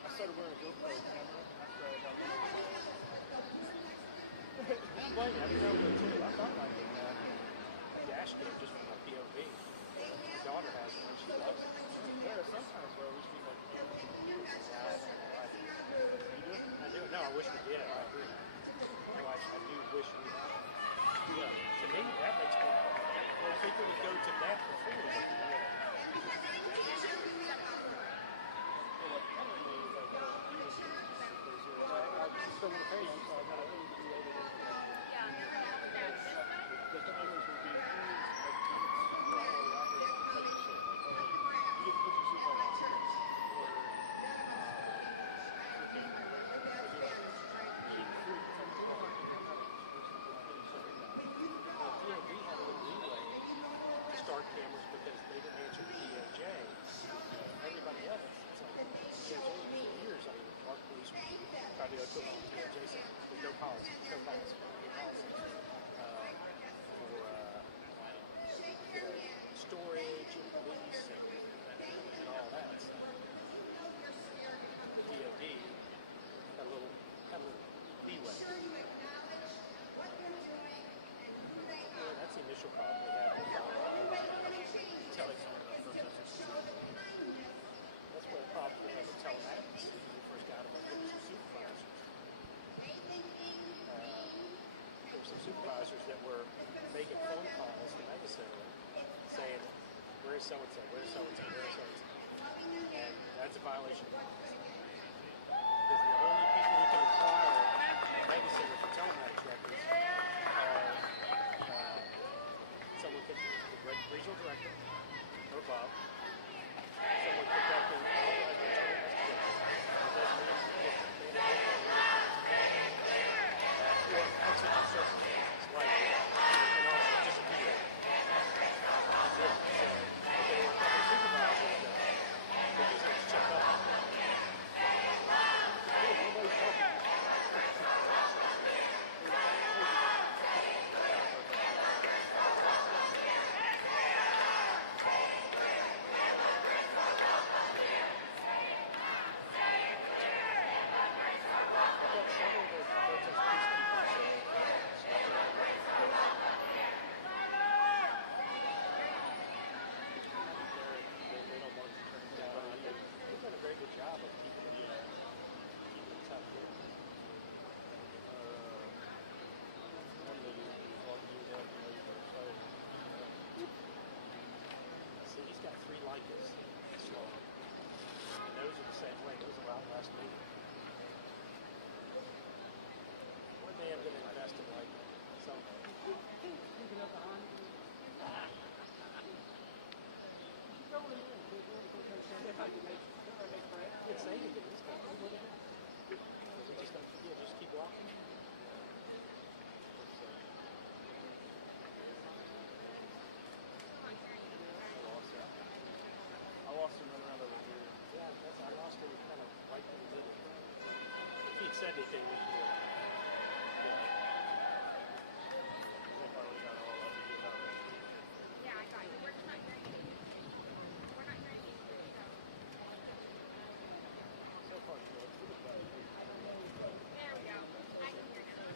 I started wearing a GoPro camera after I got I didn't know too. I thought like a dash cam just from my POV. My daughter has one. She loves it. There are sometimes where we should be like, you do? I do. No, I wish we did. I agree. No, I do wish we had. Yeah. To me, that makes me well, people would go to that before we went to that. I still want to pay you, so I got to be able to. The cameras will be start cameras because they didn't answer the DOJ. Everybody else, it's like DOJ for years. I mean, our police tried to go to them on DOJ said there's no policy, no policy, no policy for storage and police and all that. So the DOD had a little leeway. Yeah, that's the initial problem we had with telling someone about protesters. That's where the problem we had with telematics when we first got them. There were some supervisors. There were some supervisors that were making phone calls to Megacenter saying, where's so-and-so, where's so-and-so, where's so-and-so. And that's a violation of privacy. Because the only people who can acquire Megacenter for telematics records are someone could the regional director or above, someone conducting authorized internal investigation. It doesn't mean or exigent circumstances like an officer disappeared. That's it. So if there were a couple of supervisors that they just had to check up on. Nobody's talking. Job of keeping it tough. See, he's got 3 Leicas slow. And those are the same way. Those are out last week. One day I'm going to invest in Leica. somewhere. It's saying it is. Just keep walking. I lost him running around over here. Yeah, I lost him kind of right in the middle. If he'd said anything, we could have. Yeah, I got you. We're just not hearing anything. We're not hearing anything. So far, good. There we go. I can hear now.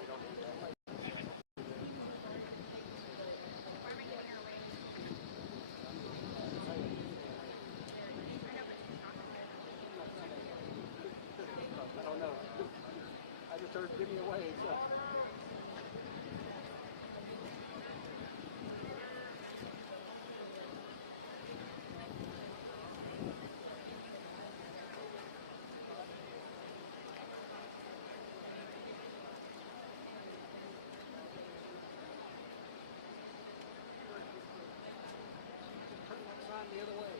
We don't need that. Why am I giving her away? I don't know. I just heard give me away. So. Sign the other way.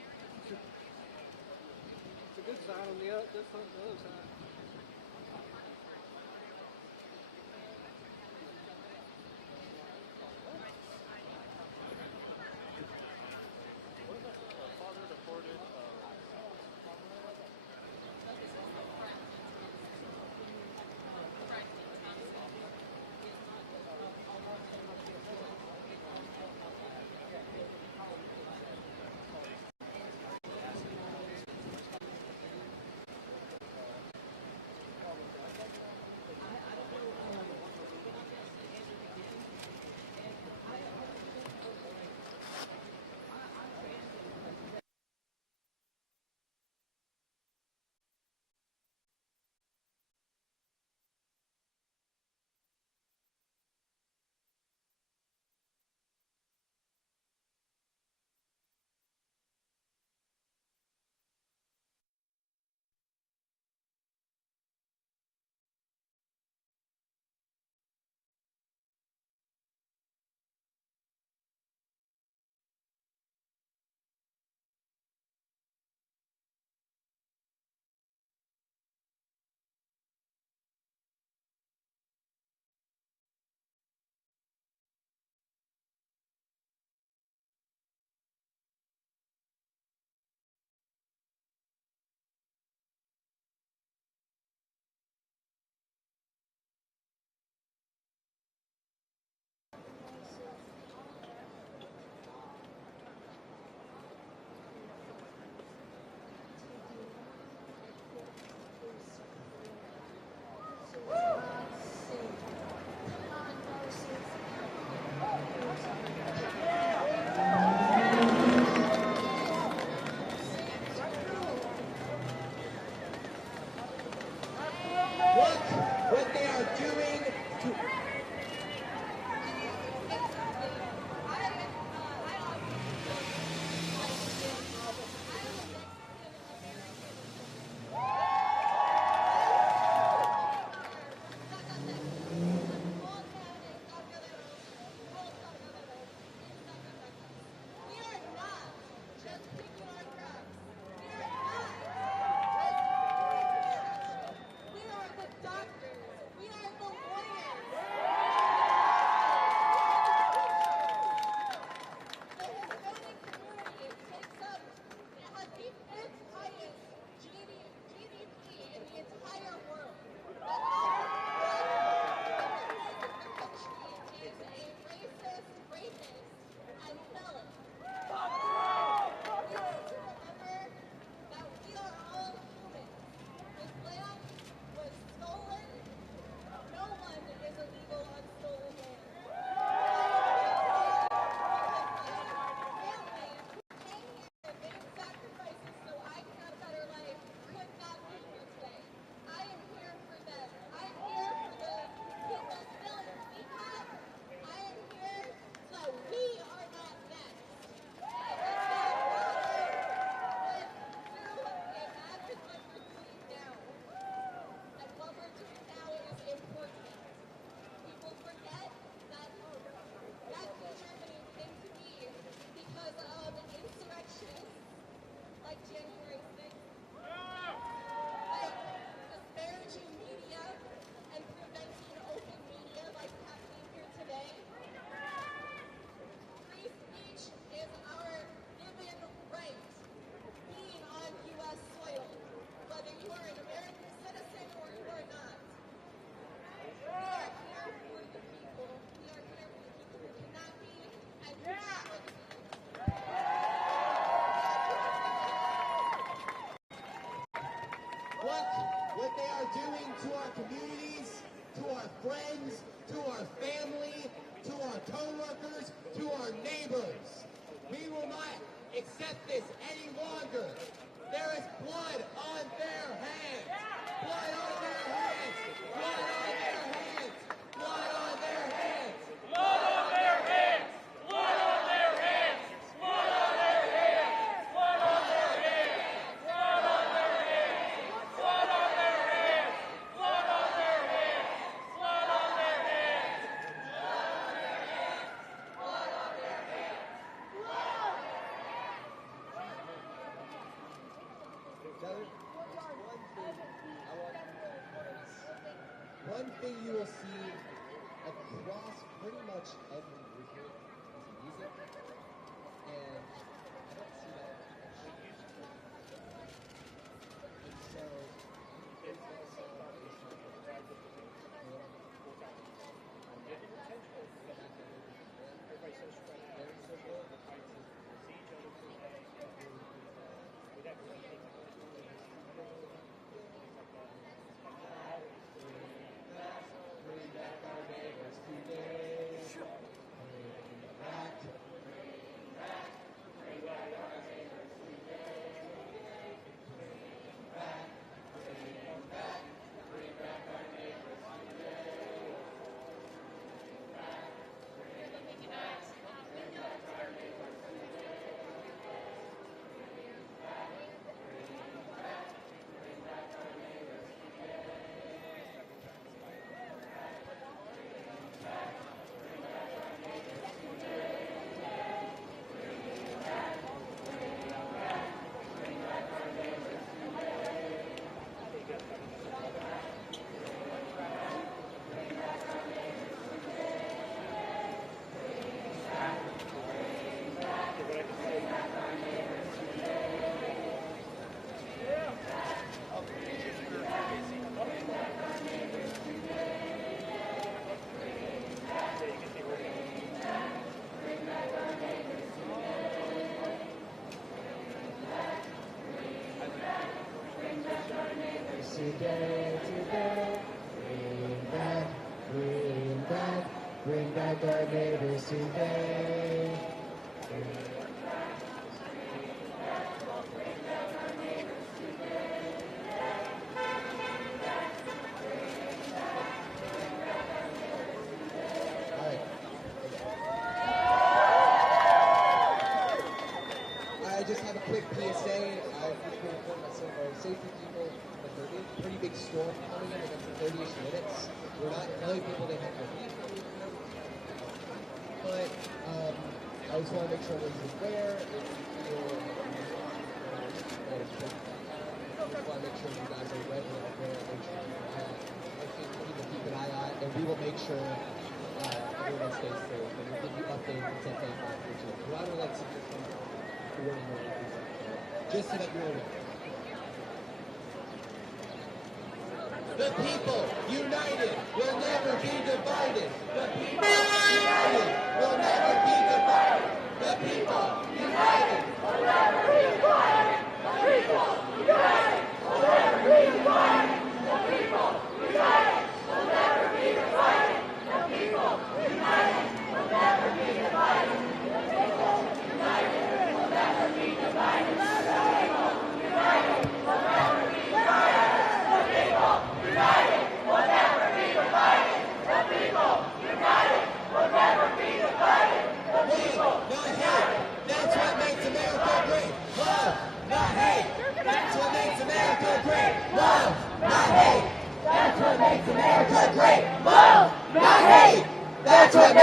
It's a good sign on the other side. What about father deported? co-workers, to our neighbors. We will not accept this any longer. There is blood on their hands. Blood on their hands. Blood on their hands. Blood on their hands. Blood on their hands. Blood on their hands. Blood on their hands. Blood on their hands. Blood on their hands. Blood on their hands. Blood on their hands. Blood on their hands. Blood on their hands. One thing you will see across pretty much every movement is music, and I don't see that too much. And so, it's also bring back our neighbors today. I just have a quick PSA. I've been informed by some of our safety people that there is a pretty big storm coming in the next 30-ish minutes. We're not telling people they have to leave, but I just want to make sure everyone's aware. If you feel I just want to make sure you guys are ready and aware. Make sure you keep an eye on, and we will make sure everyone stays safe. And we'll give you updates and stuff like that. So I don't like to just so that you're aware. The people united will never be divided. The people united will never be divided. The people united will never be divided. The people united will never be divided. The people united will never be divided. The people united will never be divided. The people united will never be divided. The people united will never be divided. The people united will never be divided. The people united will never be divided. The people united. That's what makes America great. Love, not hate. That's what makes America great. Love, not hate. That's what makes America great. Love, not hate. That's what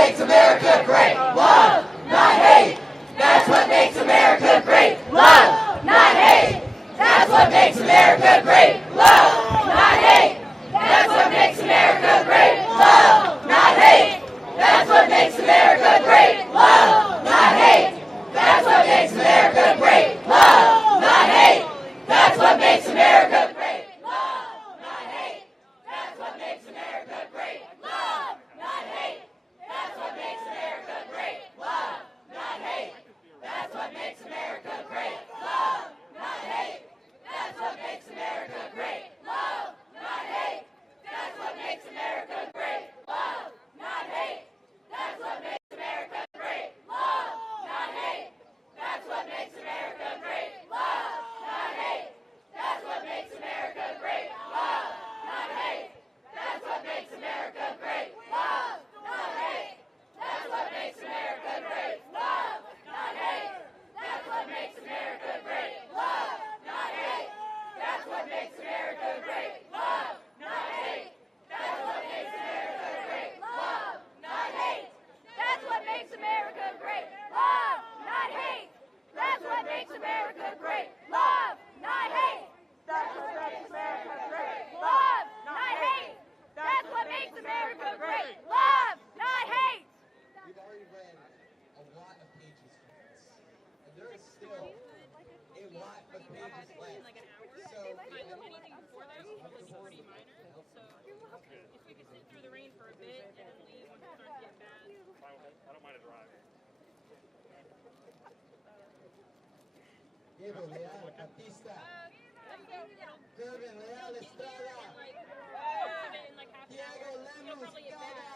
makes America great. Love, not hate. That's what makes America great. Love, not hate. That's what makes America great. Love, not hate. That's what makes America great. Love, not hate. That's what makes America great. Love, not hate. That's what makes America great. Love, not hate. That's what makes America great. Love, not hate. That's what makes America great. Love, not hate. That's what makes America great. Love, not hate. That's what makes America great. Love, not hate. That's what makes America great. Love, not hate. That's what makes America great. Diego Leal Batista. Gervin Leal Estrada. Diego Lemus Cara.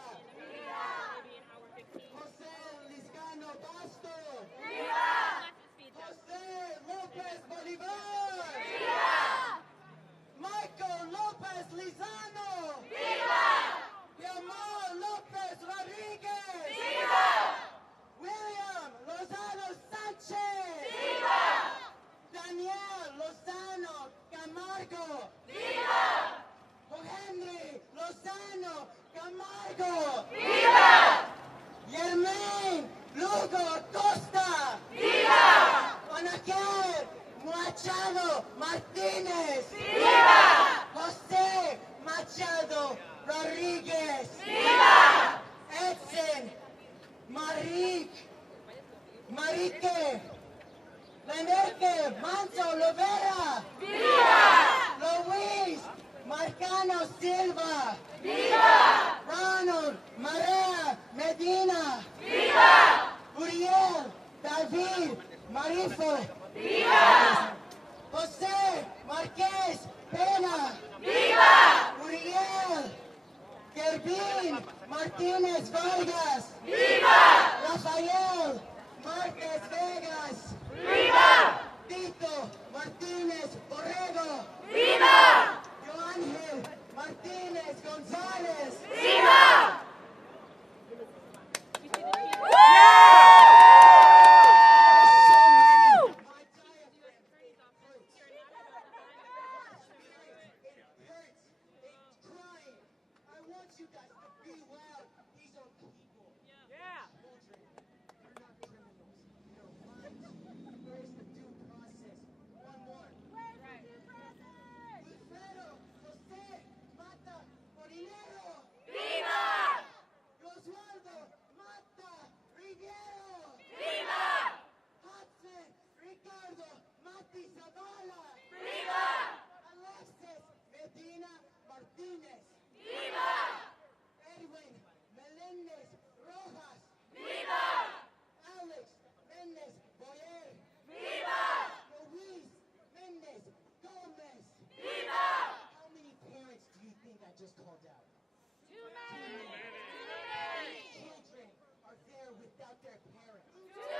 Jose Liscano Basto. Jose Lopez Bolivar. Michael Lopez Lizano. Yamal Lopez Rodriguez. William Lozano Sanchez. Daniel Lozano Camargo. Henry Lozano Camargo. Yermain Lugo Costa. Anaquel Machado Martinez. José Machado Rodriguez. Edson Marique Lenerque Manso Lovera. Luis Marcano Silva. Ronald Marea Medina. Uriel David Marifo. José Marquez Pena. Uriel Gervin Martínez Vargas. Rafael Márquez Vegas. Tito Martínez Borrego. Joángel Martínez González. Just called out. Too many. Children are there without their parents. Too many.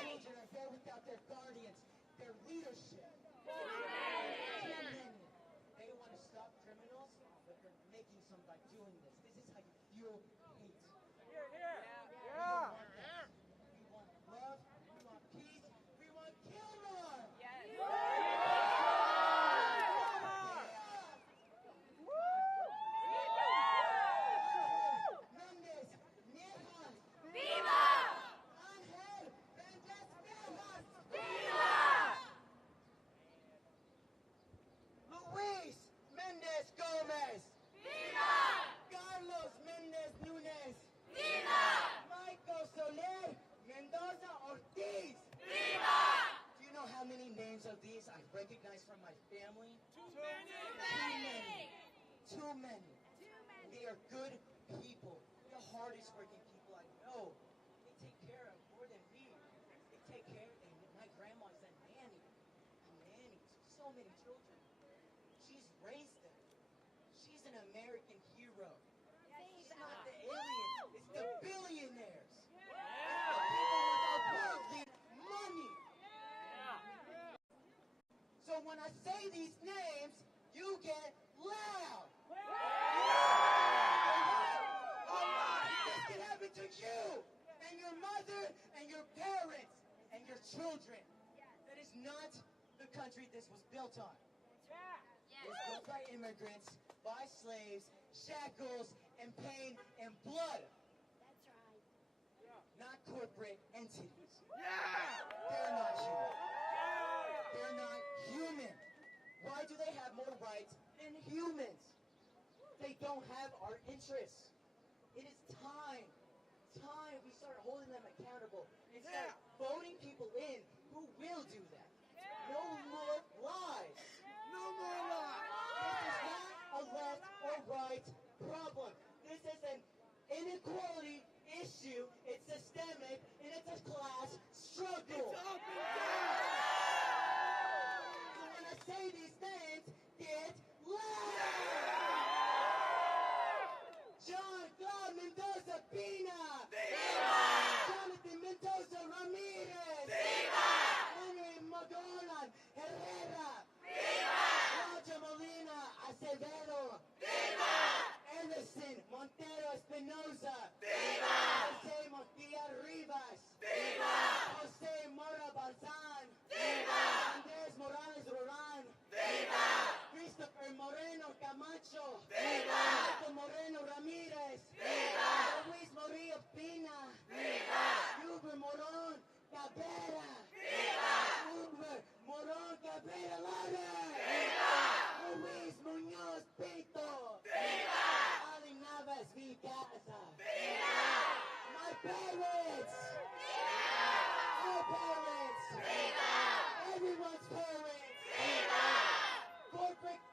Children are there without their guardians, their leadership. Too many. They don't want to stop criminals, but they're making some by doing this. This is how you fuel hate. Yeah. We want love. We want peace. We want Kilmar. Yes. Of these I recognize from my family. Too many. They are good people. The hardest working people I know. They take care of more than me. They take care of my grandma is a nanny. So many children. She's raised them. She's an American hero. She's not the alien. It's the billionaires. It's the people with worldly money. So when I say these names, you get loud. This can happen to you and your mother and your parents and your children. That is not the country this was built on. It was built by immigrants, by slaves, shackles, and pain and blood. That's right. Not corporate entities. They're not human. They're not human. Why do they have more rights than humans? They don't have our interests. It is time we start holding them accountable and start voting people in who will do that. No more lies. No more lies. This is not a left or right problem. This is an inequality issue. It's systemic and it's a class struggle. It's up and down. Mercedes-Benz get loud! Jean-Claude Mendoza Pina! Viva! Jonathan Mendoza Ramirez! Viva! Henry McDonald Herrera! Viva! Roger Molina Acevedo! Viva! Anderson Montero Espinosa! Viva! Jose Montilla Rivas! Viva! Jose Mora Balzan! Viva! Andres Morales Roran! Viva! Christopher Moreno Camacho! Viva! Marco Moreno Ramirez! Viva! Luis Morillo Pina! Viva! Huber Moron Cabrera! Viva! Huber Moron Cabrera Lara! Viva! Luis Muñoz Pinto! Viva! Ali Navas Vicasa! Viva! My parents! Viva! Our parents! Viva! Everyone's parents! Viva! Corporate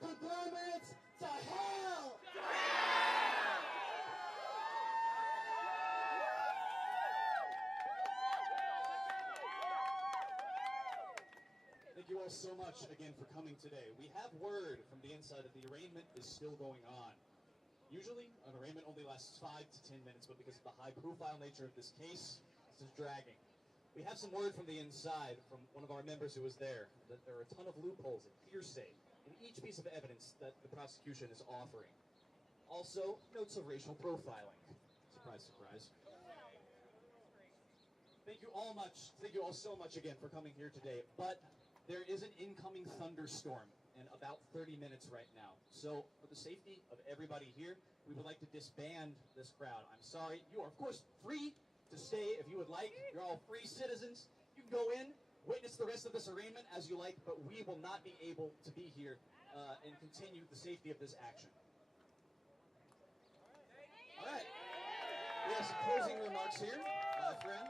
conglomerates to hell! To hell! Thank you all so much again for coming today. We have word from the inside that the arraignment is still going on. Usually, an arraignment only lasts 5 to 10 minutes, but because of the high-profile nature of this case, this is dragging. We have some word from the inside, from one of our members who was there, that there are a ton of loopholes and hearsay in each piece of evidence that the prosecution is offering. Also, notes of racial profiling. Surprise, surprise. Thank you all so much again for coming here today, but there is an incoming thunderstorm in about 30 minutes right now. So, for the safety of everybody here, we would like to disband this crowd. I'm sorry. You are, of course, free to stay if you would like. You're all free citizens. You can go in, witness the rest of this arraignment as you like, but we will not be able to be here and continue the safety of this action. All right. We have some closing remarks here, my friend.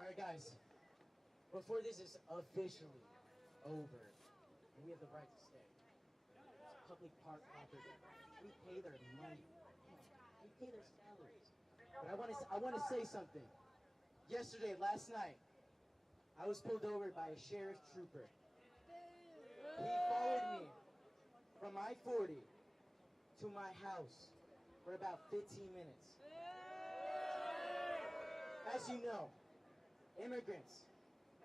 All right, guys. Before this is officially over, and we have the right to stay. It's public park property. We pay their money. We pay their salaries. But I want to say something. Last night, I was pulled over by a sheriff trooper. He followed me from I-40 to my house for about 15 minutes. As you know, immigrants,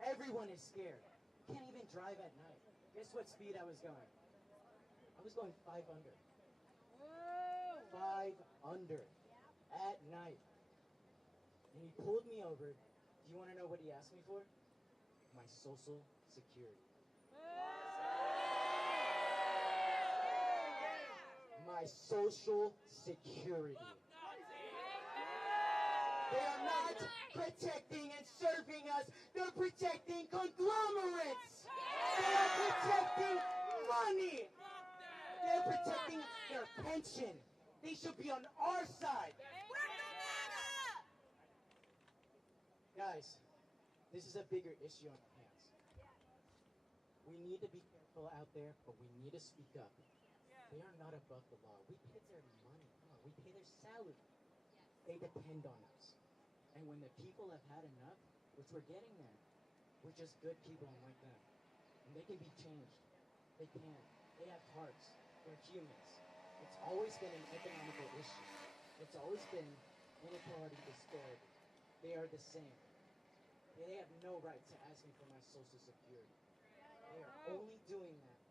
everyone is scared. You can't even drive at night. Guess what speed I was going? I was going 5 under. 5 under at night. And he pulled me over. Do you want to know what he asked me for? My social security. My social security. They are not protecting and serving us. They're protecting conglomerates. They are protecting money. They're protecting their pension. They should be on our side. Guys, this is a bigger issue on our hands. We need to be careful out there, but we need to speak up. They are not above the law. We pay their money. We pay their salary. They depend on us. And when the people have had enough, which we're getting there, we're just good people like them. And they can be changed. They can. They have hearts. They're humans. It's always been an economical issue. It's always been inequality, disparity. They are the same. They have no right to ask me for my social security. They are only doing that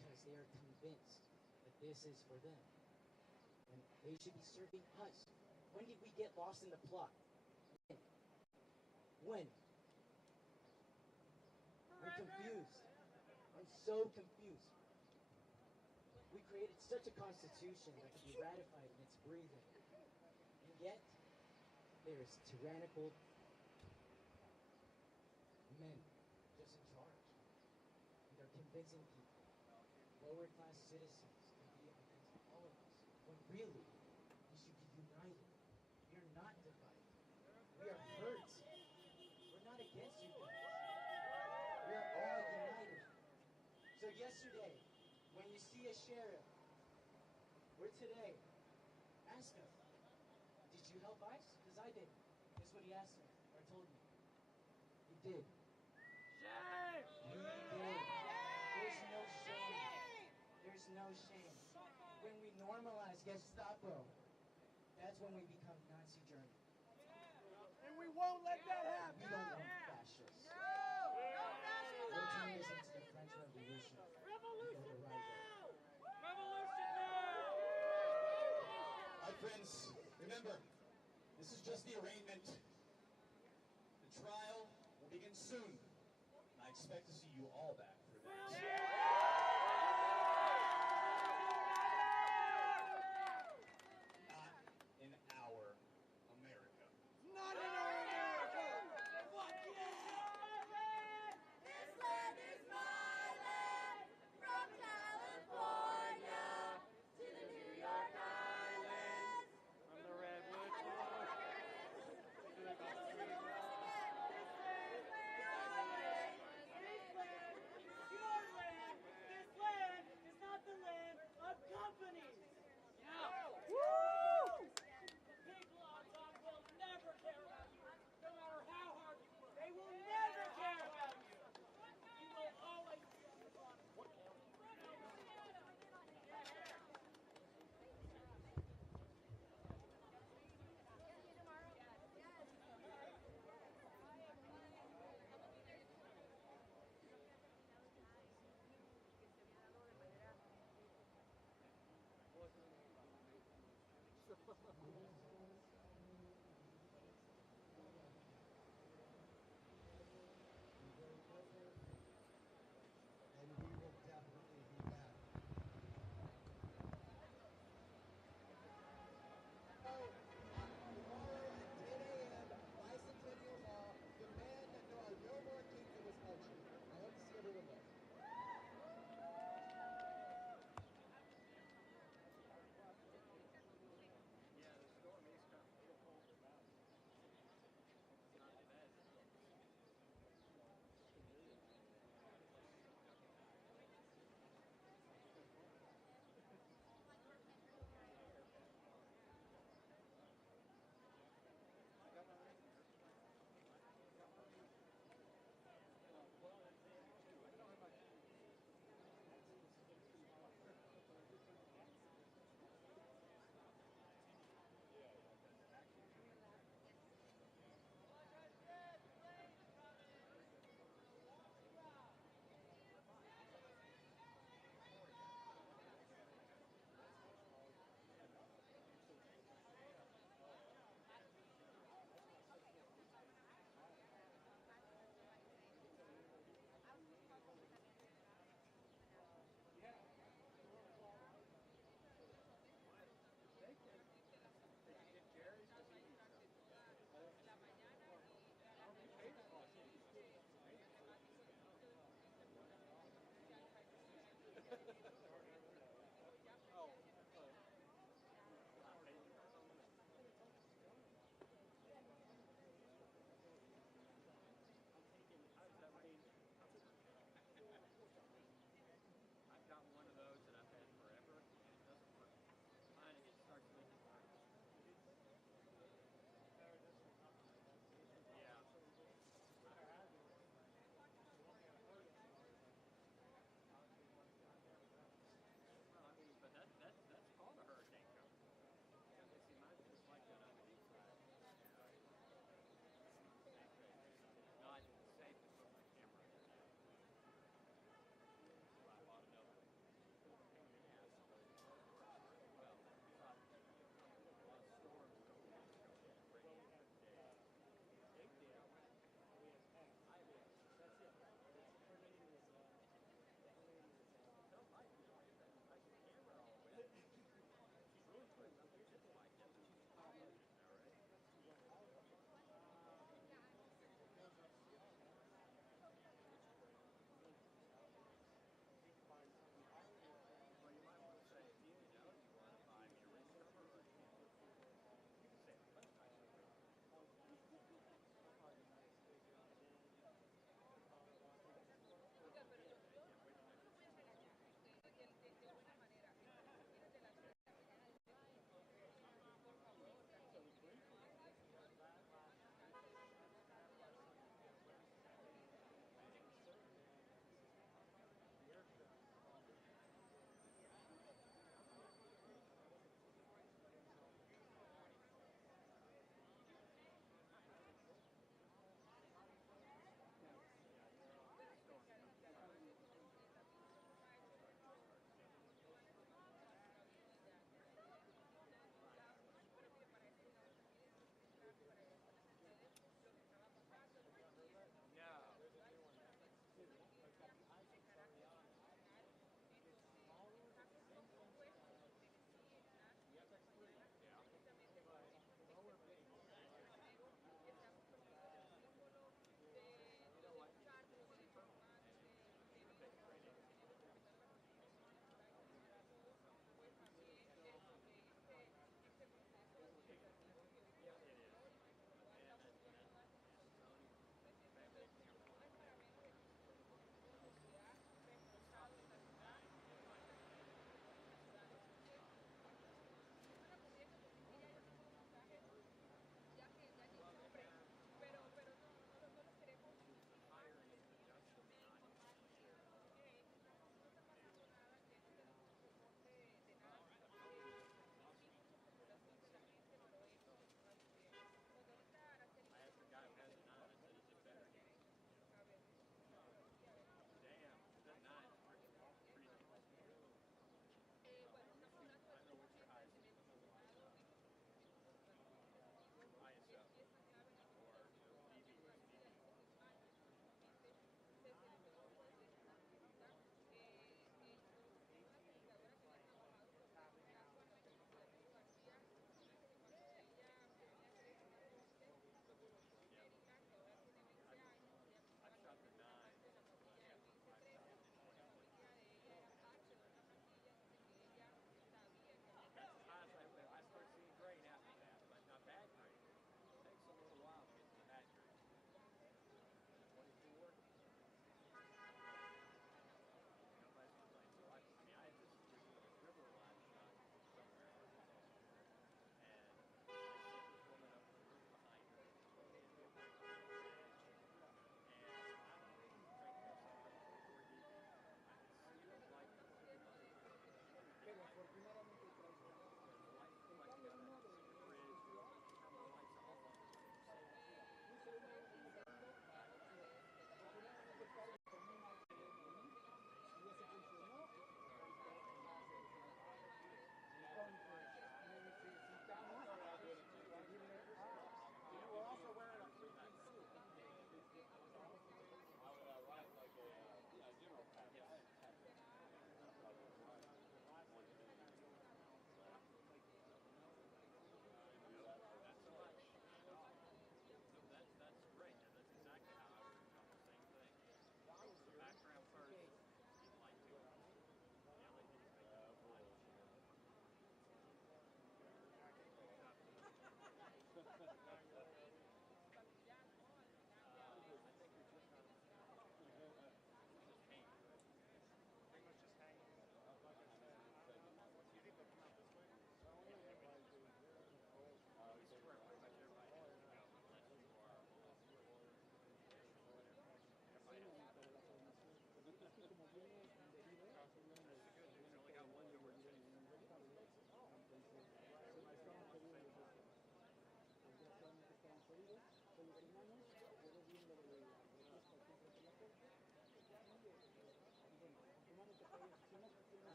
because they are convinced that this is for them. And they should be serving us. When did we get lost in the plot? When? I'm confused. I'm so confused. We created such a constitution that could be ratified and it's breathing. And yet, there is tyrannical men just in charge. And they're convincing people, lower class citizens, to be against all of us. When really, we should be united. We are not divided. We are hurt. We're not against you guys. We are all united. So yesterday, when you see a sheriff, or today, ask him, did you help ICE? Because I did. Guess what he asked me, or told me. He did. Sheriff! He did. there's no shame. When we normalize Gestapo, that's when we become Nazi Germany. And we won't let that happen. We don't want fascists. No fascism! We'll turn this into the French Revolution. Revolution now! My friends, remember, this is just the arraignment. The trial will begin soon. And I expect to see you all back for that. Not in our America. Not in our America! Fuck yeah! This land is my land, from California to the New York Islands. From the Redwood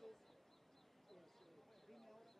Entonces, dime ahora.